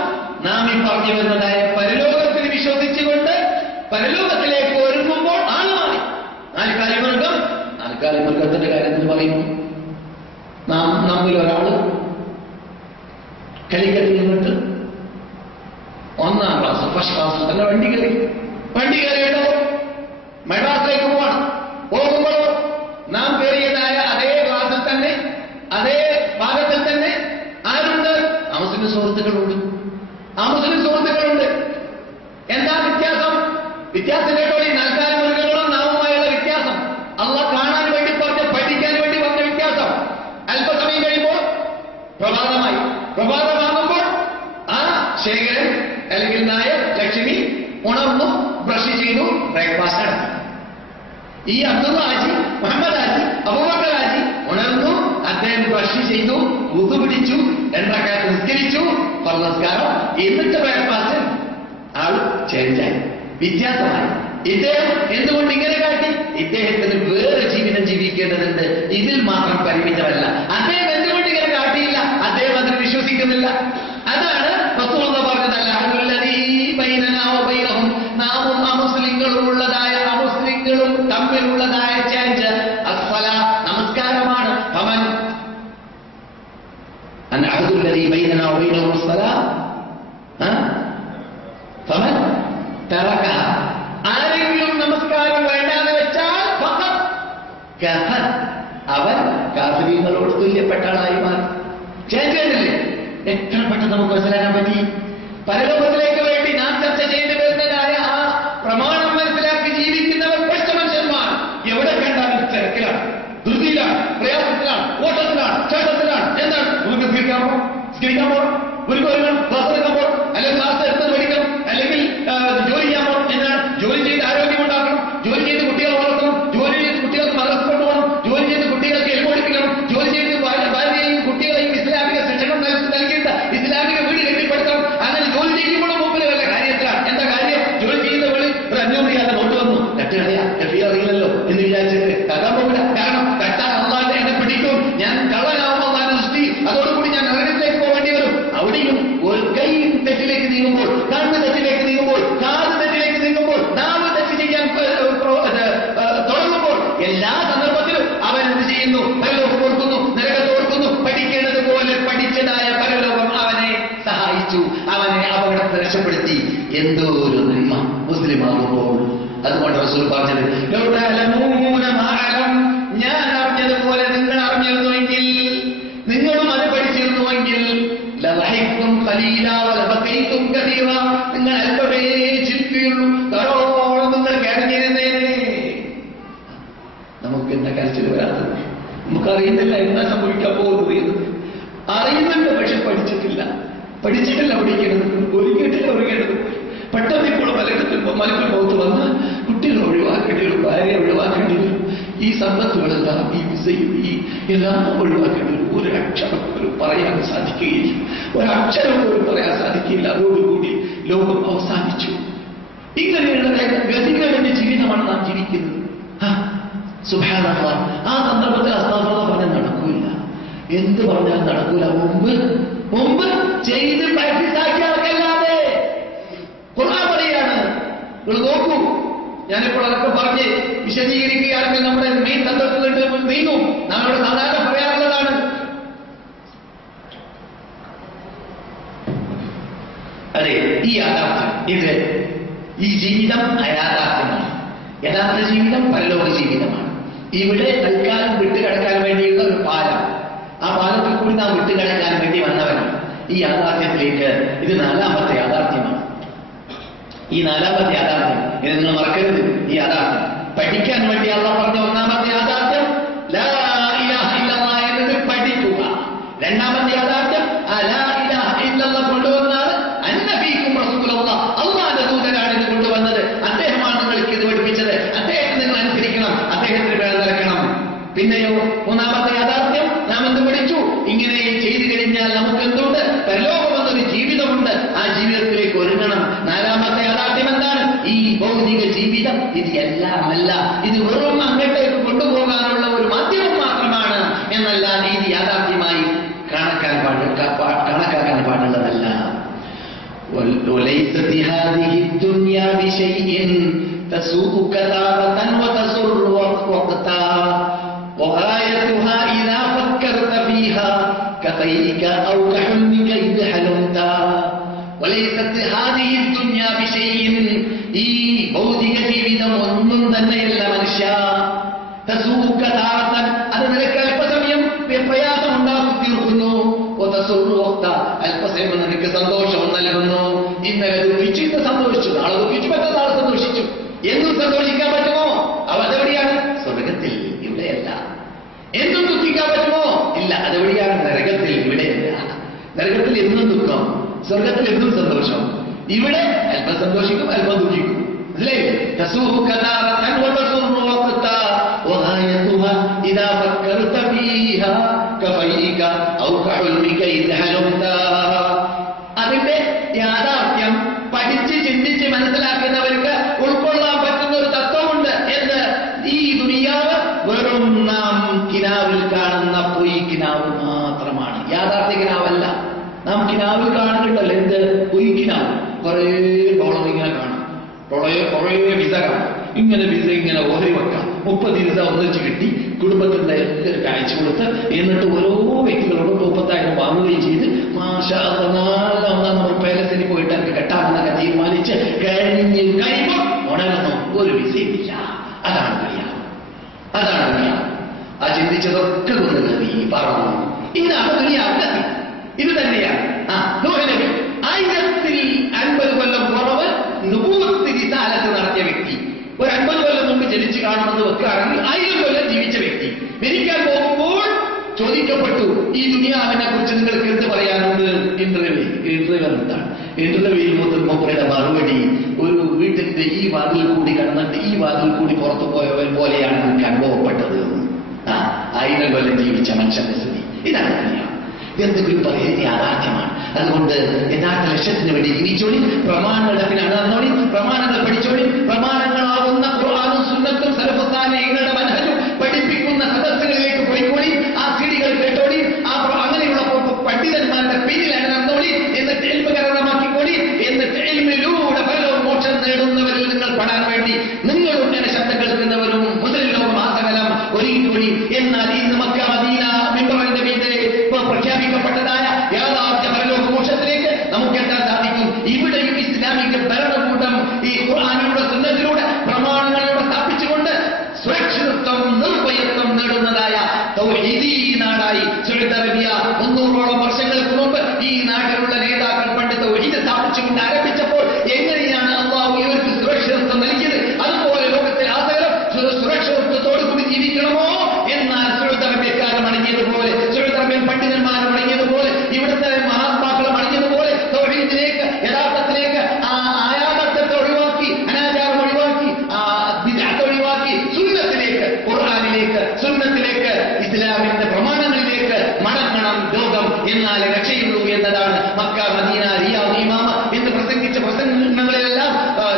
നാം ഈ പറഞ്ഞു വരുന്നതായ പരലോകത്തിൽ വിശ്വസിച്ചുകൊണ്ട് പരലോകത്തിലേക്ക് ഒരുങ്ങുമ്പോൾ ആണ് മാറി. നാൽക്കാലി മൃഗത്തിന്റെ കാര്യത്തിൽ പറയുന്നു, നമ്മിൽ ഒരാള് കലിക്കത്തിൽ നിന്നിട്ട് 1ാം ക്ലാസ് ഫസ്റ്റ് ക്ലാസ്സിൽ തന്നെ വണ്ടി കയറിയിട്ടോ മദ്രാസിലേക്ക് പോവാണ്. പോകുമ്പോൾ നാം കയറിയതായ അതേ ക്ലാസ്സിൽ തന്നെ അതേ ഭാഗത്തിൽ തന്നെ ആരുണ്ട്? ആ മുസ്ലിം സുഹൃത്തുക്കളുണ്ട്. എന്താ വ്യത്യാസം? വ്യത്യാസം കേട്ടോ? ഈ നാൽക്കാലി മൃഗങ്ങളും നാമുമായുള്ള വ്യത്യാസം. അള്ളാഹ് കാണാൻ വേണ്ടി പറഞ്ഞ് പഠിക്കാൻ വേണ്ടി വന്ന വ്യത്യാസം. അല്പസമയം കഴിയുമ്പോൾ പ്രഭാതമാകുമ്പോൾ ആ ശേഖരൻ അല്ലെങ്കിൽ നായർ ലക്ഷ്മി ഉണർന്നു, ബ്രഷ് ചെയ്തു, ബ്രേക്ക്ഫാസ്റ്റ് നടത്തി. ഈ അബ്ദുള്ള ഹാജി, മുഹമ്മദ് ഹാജി, അബൂബക്കർ ഹാജി ഉണർന്നു, അദ്ദേഹം ബ്രഷ് ചെയ്തു, വുദു പിടിച്ചു, 2 റക്അത്ത് നിസ്കരിച്ചു, നമസ്കാരം, എന്നിട്ട് ബ്രേക്ക്ഫാസ്റ്റ്. ആൾ ചേഞ്ചായി, വ്യത്യാസമായി. ഇദ്ദേഹം എന്തുകൊണ്ട് ഇങ്ങനെ കാട്ടി? ഇദ്ദേഹത്തിന് വേറെ ജീവിതം ജീവിക്കേണ്ടതുണ്ട്, ഇതിൽ മാത്രം പരിമിതമല്ല. അദ്ദേഹം എന്തുകൊണ്ട് ഇങ്ങനെ കാട്ടിയില്ല? അദ്ദേഹം അതിൽ വിശ്വസിക്കുന്നില്ല. അതാണ് റസൂലുള്ളാഹി പറഞ്ഞത്, നാമും അമുസ്ലിങ്ങളും ഉള്ളതായ തമ്മിലുള്ളതായ ചേഞ്ച് നമസ്കാരമാണ്. ആരെങ്കിലും നമസ്കാരം വേണ്ടാന്ന് വെച്ചാൽ അവൻ കാഫിരീങ്ങളോട് തുല്യപ്പെട്ട ആളായി മാറി. ചേഞ്ച് കണ്ടില്ലേ? എത്ര പെട്ടെന്ന് നമുക്ക് മനസ്സിലാക്കാൻ പറ്റി. പരലോകത്തിലേക്ക് വേണ്ടി നാം ചർച്ച ചെയ്യേണ്ടി വരുന്നതായ ആ പ്രമാണം മനസ്സിലാക്കി ജീവിക്കുന്നവർ ഒറ്റ മനുഷ്യന്മാർ. എവിടെ കണ്ടാലും തിരക്കിലാണ്, ധൃതിയിലാണ്, പ്രയാസത്തിലാണ്, ഓട്ടത്തിലാണ്, ചേട്ടത്തിലാണ്. എന്താണ് നമുക്ക് സ്കരിക്കാമോ? ഒരു ക്ലാസ് എടുക്കുമ്പോൾ അല്ലെങ്കിൽ ക്ലാസ് എടുത്ത് പഠിക്കണം, അല്ലെങ്കിൽ ജോലി ചെയ്യാമോ? എന്താണ് ജോലി ചെയ്ത് ആരോഗ്യം ഉണ്ടാക്കണം, ജോലി ചെയ്ത് കുട്ടികളെ വളർത്തണം, ജോലി ചെയ്ത് കുട്ടികൾക്ക് മദ്രസ കൊണ്ടുപോകണം, ജോലി ചെയ്ത് കുട്ടികൾക്ക് എൽപ്പ് പഠിപ്പിക്കണം, ജോലി ചെയ്ത് ഭാര്യയെയും കുട്ടികളെയും ഇസ്ലാമിക ശിക്ഷണം നൽകിയിട്ട് ഇസ്ലാമിക വീട് കെട്ടിപ്പടുത്തണം. അങ്ങനെ ജോലി ചെയ്യുമ്പോഴും മുമ്പിൽ വല്ല കാര്യത്തിലാണ്. എന്താ കാര്യം? ജോലി ചെയ്യുന്ന വീട് ഒരു 500 രൂപ നോട്ട് വന്നു, അറിയില്ലല്ലോ എന്ന് വിചാരിച്ചിട്ട് തട്ടാൻ പോകില്ല. കാരണം തട്ടാൻ അള്ളാന്റെ എന്നെ പിടിക്കും, ഞാൻ കള്ളനാവുമ്പോൾ അള്ളാന്റെ ദൃഷ്ടി, അതോടുകൂടി ഞാൻ നരകത്തിലേക്ക് പോകേണ്ടി വരും. അവിടെയും ഒരു കൈ തെറ്റിലേക്ക് നീങ്ങുമ്പോൾ, കണ്ണ് തെറ്റിലേക്ക് നീങ്ങുമ്പോൾ, കാത് തെറ്റിലേക്ക് നീങ്ങുമ്പോൾ, നാവ് തെറ്റ് ചെയ്യാൻ തുടങ്ങുമ്പോൾ എല്ലാ സന്ദർഭത്തിലും അവൻ എന്ത് ചെയ്യുന്നു? പരലോകം ഓർക്കുന്നു, നരകത്തെ ഓർക്കുന്നു. പഠിക്കേണ്ടത് പോലെ പഠിച്ചതായ പരലോകം അവനെ സഹായിച്ചു, അവനെ അപകടത്തെ രക്ഷപ്പെടുത്തി. എന്തോ ഒരു നന്മ മുസ്ലിം ആകുമ്പോൾ. അതുകൊണ്ട് റസൂൽ പറഞ്ഞത്, ഞാൻ അറിഞ്ഞതുപോലെ നിങ്ങൾ അറിഞ്ഞിരുന്നുവെങ്കിൽ, നിങ്ങളും അത് പഠിച്ചിരുന്നുവെങ്കിൽ, നിങ്ങൾ അല്പമേ ചിരിക്കുകയുള്ളൂ, ധാരാളം നിങ്ങൾ കരഞ്ഞിരുന്നേനെ. നമുക്ക് എന്താ കരച്ചിൽ വരാത്തത്? നമുക്കറിയുന്നില്ല എന്താ സംഭവിക്കാൻ പോകുന്നത്. അറിയുന്നുണ്ട്, പക്ഷെ പഠിച്ചിട്ടില്ല പഠിക്കുന്നത്, ഒരുങ്ങേണ്ടത്. പെട്ടെന്ന് ഇപ്പോൾ മലക്കൽ മുഖത്ത് വന്ന് കുട്ടികൾ ഒഴിവാക്കേണ്ടി വരും, ഭാര്യ ഒഴിവാക്കേണ്ടി വരും, ഈ സമ്പത്തുകളെല്ലാം, ഈ വിസയും, ഈ എല്ലാം ഒഴിവാക്കേണ്ടി വരും. ഒരു അക്ഷരം പോലും പറയാൻ സാധിക്കുകയില്ല, ഒരക്ഷരം പോലും പറയാൻ സാധിക്കില്ല. അതോടുകൂടി ലോകം അവസാനിച്ചു. ഇങ്ങനെയുള്ള ഗതികളുടെ ജീവിതമാണ് നാം ജീവിക്കുന്നത്. സുബ്ഹാനല്ലാഹ്. ആ സന്ദർഭത്തിൽ അസ്തഗ്ഫിറുല്ലാഹ് പറഞ്ഞാൽ നടക്കൂല, എന്ത് പറഞ്ഞാൽ നടക്കൂല. മുമ്പ് ചെയ്ത് പ്രാക്ടീസ് ആക്കിയ ആൾക്കല്ലാതെ. ഖുർആൻ പറയാണ്, നിങ്ങൾ നോക്കൂ, ഞാനിപ്പോൾ അതൊക്കെ പറഞ്ഞ് വിശദീകരിക്കുകയാണെങ്കിൽ നമ്മുടെ മെയിൻ സന്ദർഭത്തിൽ നീങ്ങും. നമ്മളുടെ സാധാരണ പറയാറുള്ളതാണ്, അതെ, ഈ യാഥാർത്ഥ്യം, ഈ ജീവിതം അയാഥാർത്ഥ്യമാണ്. യഥാർത്ഥ ജീവിതം പരലോക ജീവിതമാണ്. ഇവിടെ തൽക്കാലം വിട്ടുകിടക്കാൻ വേണ്ടിയുള്ള ഒരു പാലം, ആ പാലത്തിൽ കൂടി നാം വിട്ടുകിടക്കാൻ വേണ്ടി വന്നവരാണ്. ഈ യാഥാർത്ഥ്യത്തിലേക്ക് ഇത് 4ാമത്തെ യാഥാർത്ഥ്യമാണ്. ഈ 4ാമത്തെ യാഥാർത്ഥ്യം ഇത് നിങ്ങൾ മറക്കരുത്. ഈ യാഥാർത്ഥ്യം പഠിക്കാൻ വേണ്ടി അല്ലാഹു പറഞ്ഞ 1ാമത്തെ യാഥാർത്ഥ്യം ലാ ഇലാഹ ഇല്ലല്ലാഹ് എന്നത് പഠിക്കുക. 2ാമത്തെ യാഥാർത്ഥ്യം ആ ലാ ഇലാഹ ഇല്ലല്ലാഹ് കൊണ്ടുവന്നാണ് അന്നബീക്കും റസൂലുള്ളാഹ്, അല്ലാഹുവിന്റെ ദൂതനാണ് കൊണ്ടുവന്നത്. അദ്ദേഹമാണ് നിങ്ങൾക്ക് ഇത് പഠിപ്പിച്ചത്. അദ്ദേഹത്തെ നിങ്ങൾ അനുസരിക്കണം, അദ്ദേഹത്തിന് വേണം നിൽക്കണം. പിന്നെയോ 3ാമത്തെ യാഥാർത്ഥ്യം നാം എന്ത് പഠിച്ചു? ഇങ്ങനെ ചെയ്തു കഴിഞ്ഞാൽ നമുക്ക് എന്തുണ്ട്? പരലോകം എന്നൊരു ജീവിതമുണ്ട്. ആ ജീവിതത്തിലേക്ക് ഒരുങ്ങണം. 4ാമത്തെ യാഥാർത്ഥ്യം എന്താണ്? ഈ ഭൗതിക ജീവിതം ഇത് എല്ലാമല്ല, ഇത് വെറും അങ്ങോട്ടേക്ക് കൊണ്ടുപോകാനുള്ള ഒരു മാധ്യമം മാത്രമാണ് എന്നല്ലാതെ ഇത് യാഥാർത്ഥ്യമായി കണക്കാക്കാൻ പാടുള്ളതല്ല. وليست هذه الدنيا بشيء تسوءك تارة وتسر وقتا وغايتها إذا فكرت فيها كطيرك أو كحلمك إذ حلمت وليست هذه الدنيا بشيء. ഈ ഭൗതിക ജീവിതം ഒന്നും തന്നെയല്ല മനുഷ്യ. തസൂക താറത്തൻ, അത് നിനക്ക് അല്പസമയം പ്രയാസം ഉണ്ടാക്കി തീർക്കുന്നു. അല്പസമയം നിനക്ക് സന്തോഷം നൽകുന്നു. ഇന്നലെ ദുഃഖിച്ചു, ഇന്ന് സന്തോഷിച്ചു, നാളെ ദുഃഖിച്ചു, മറ്റന്നാൾ സന്തോഷിച്ചു. എന്നും സന്തോഷിക്കാൻ പറ്റുമോ? അതെവിടെയാണ്? സ്വർഗത്തിൽ, ഇവിടെയല്ല. എന്നും ദുഃഖിക്കാൻ പറ്റുമോ? ഇല്ല. അതെവിടെയാണ്? നരകത്തിൽ, ഇവിടെയല്ല. നരകത്തിൽ എന്നും ദുഃഖം, സ്വർഗത്തിൽ എന്നും സന്തോഷം. ഇവിടെ അല്പം സന്തോഷിക്കും, അല്പം ദുഃഖിക്കും. അല്ലേ? അതിന്റെ യാഥാർത്ഥ്യം പഠിച്ച് ചിന്തിച്ച് മനസ്സിലാക്കുന്നവർക്ക് ഉൾക്കൊള്ളാൻ പറ്റുന്ന ഒരു തത്വമുണ്ട്. എന്ത്? ഈ ദുനിയാവ് വെറും നാം കിനാവിൽ കാണുന്ന പൊയ് കിനാവ് മാത്രമാണ്, യാഥാർത്ഥ്യ കിനാവല്ല. നാം കിനാവിൽ കാണുന്നുണ്ടല്ലോ, എന്ത്? പൊയ് കിനാവ്. കുറേ ഡോളർ ഇങ്ങനെ കാണാം, കുറേ വിസ കാണാം. ഇങ്ങനെ വിസ ഇങ്ങനെ ഓഹരി വെക്കാം, പൈസ ഒന്നിച്ച് കിട്ടി, കുടുംബത്തിന്റെ എല്ലാവർക്കും അയച്ചു കൊടുത്ത്, എന്നിട്ട് ഓരോ വ്യക്തികളോട് 30,000 വാങ്ങുകയും ചെയ്ത് മാഷാ അല്ലാഹ് നമ്മൾ പേലസിന് പോയിട്ട് അവർക്ക് കെട്ടാമെന്നൊക്കെ തീരുമാനിച്ച് കഴിഞ്ഞ് കഴിയുമ്പോൾ ഉണർന്നും ഒരു വിസയില്ല. അതാണ് ദുനിയാവ്. അതാണ് ദുനിയാവ്. ആ ചിന്തിച്ചതൊക്കെ കൊണ്ട് നബി പറഞ്ഞു, ഇതാണ് ദുനിയാവിന്റെ സ്ഥിതി. ഇത് തന്നെയാണ് നൂഹ് നബി 1050 കൊല്ലം കുറവ് നുബൂവത്ത് റിസാലത്ത് നടത്തിയ വ്യക്തി. ഒരു 50 കൊല്ലം മുമ്പ് ജനിച്ചു കാണുമെന്ന് വെക്കുകയാണെങ്കിൽ 1000 കൊല്ലം ജീവിച്ച വ്യക്തി മരിക്കാൻ പോകുമ്പോൾ ചോദിക്കപ്പെട്ടു, ഈ ദുനിയാവിനെ കുറിച്ച് നിങ്ങൾക്ക് എന്ത് പറയാനുണ്ട്? ഇന്റർവ്യൂ എന്താണ്? ഇന്റർവ്യൂവിൽ മുത്തമ്മയുടെ മറുപടി, ഒരു വീട്ടിന്റെ ഈ വാതിൽ കൂടി കടന്നിട്ട് ഈ വാതിൽ കൂടി പുറത്തു പോയവൻ പോലെയാണ് എനിക്ക് അനുഭവപ്പെട്ടത്. 1000 കൊല്ലം ജീവിച്ച മനുഷ്യന്റെ സ്ഥിതി ഇതാണ് ദുനിയാവ്. എന്തെങ്കിലും പറയുന്നത് യാഥാർത്ഥ്യമാണ്. അതുകൊണ്ട് യഥാർത്ഥ ലക്ഷ്യത്തിന് വേണ്ടി ജീവിച്ചോളി, പ്രമാണങ്ങളുടെ നടന്നോളി, പ്രമാണങ്ങൾ പഠിച്ചോളി, പ്രമാണങ്ങളാവുന്ന ഖുർആനും സുന്നത്തും സലഫു സാലിഹീങ്ങളുടെ മനഹജും പഠിപ്പിക്കുന്ന സദസ്സുകളിലേക്ക് പോയിക്കോളി, ആ സിഡികൾ കേട്ടോളി, അങ്ങനെയുള്ള പണ്ഡിതന്മാരുടെ പിന്നിലാണ് നടന്നോളി, എന്നിട്ട് ഇൽമ കരമാക്കിക്കോളി, എന്നിട്ട് ഇൽമിലൂടെ പലരും മോക്ഷം നേടുന്നവരിൽ നിങ്ങൾ പെടാൻ വേണ്ടി നിങ്ങളും ഇങ്ങനെ ശബ്ദം കേൾക്കുന്നവരും മുതലിലോ മാസകലം ഒരുങ്ങിക്കോളി. എന്നാൽ ഇന്ന് മക്ക മദീന മിമ്പറിന്റെ മീതെ പ്രഖ്യാപിക്കപ്പെട്ടതായ യാഥാർത്ഥ്യ പരലോക മോക്ഷത്തിലേക്ക് നമുക്ക് എത്താൻ സാധിക്കും. ഇവിടെയും ഇസ്ലാമിക ഭരണകൂടം ഈ ഖുർആനിലൂടെ സുന്നത്തിലൂടെ പ്രമാണങ്ങളിലൂടെ സ്ഥാപിച്ചുകൊണ്ട് സുരക്ഷിതത്വം നിർഭയത്വം നേടുന്നതായ തൗഹീദി നാടായി സൗദി അറേബ്യ 300ഓളം വർഷങ്ങൾക്ക് മുമ്പ് ഈ നാട്ടിലുള്ള നേതാക്കൾ പണ്ട് തൗഹീദ് സ്ഥാപിച്ചുകൊണ്ട് ആരംഭിച്ചപ്പോൾ എങ്ങനെയാണ് അല്ലാഹു ഇവർക്ക് സുരക്ഷിതത്വം നൽകിയത്? അതുപോലെ ലോകത്തിൽ ആസകലം സുരക്ഷിതത്വത്തോടുകൂടി ജീവിക്കണമോ? എന്നാൽ സൗദി അറേബ്യക്കാർ മടങ്ങിയതുപോലെ, സൗദി അറേബ്യൻ പണ്ഡിതന്മാർ മടങ്ങിയതുപോലെ, ഇവിടുത്തെ മഹാത്മാക്കൾ മടങ്ങിയതുപോലെ തൗഹീദിലേക്ക്, യഥാർത്ഥത്തിലേക്ക്, ആയാമത്തെ ഒഴിവാക്കി, അനാചാരം ഒഴിവാക്കി, ബിദ്അത്ത് ഒഴിവാക്കി, സുന്നത്തിലേക്ക്, ഖുർആനിലേക്ക്, സുന്നത്തിലേക്ക്, ഇസ്ലാമിന്റെ പ്രമാണങ്ങളിലേക്ക് മടങ്ങണം ലോകം. എന്നാലേ രക്ഷയുള്ളൂ എന്നതാണ് മക്ക മദീന റിയാദ് ഇമാമ എന്ന് പ്രസംഗിച്ച പ്രസംഗങ്ങളെല്ലാം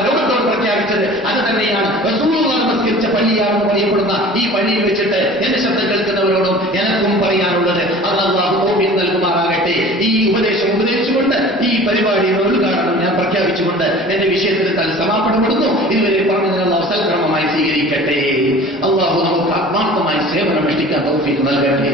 ലോകത്തോട് പ്രഖ്യാപിച്ചത്. അത് തന്നെയാണ് റസൂലുള്ളാഹി നമസ്കരിച്ച പള്ളിയാണെന്ന് പറയപ്പെടുന്ന ഈ പള്ളിയിൽ വെച്ചിട്ട് എന്റെ ശബ്ദം കേൾക്കുന്നവരോടും എനക്കും പറയാനുള്ളത്, അല്ലാഹു തൗഫീഖ് നൽകുമാറാകട്ടെ. ഈ ഉപദേശം ഉപദേശിച്ചുകൊണ്ട് ഈ പരിപാടിയുടെ ഉദ്ഘാടനം ഞാൻ പ്രഖ്യാപിച്ചുകൊണ്ട് എന്റെ വിഷയത്തിൽ സമാപനപ്പെടുന്നു. ഇതുവരെ പറഞ്ഞതിന് അല്ലാഹു സൽക്രമമായി സ്വീകരിക്കട്ടെ. അല്ലാഹു നമുക്ക് ആത്മാർത്ഥമായി സേവനം അനുഷ്ഠിക്കാൻ തൗഫീഖ് നൽകട്ടെ.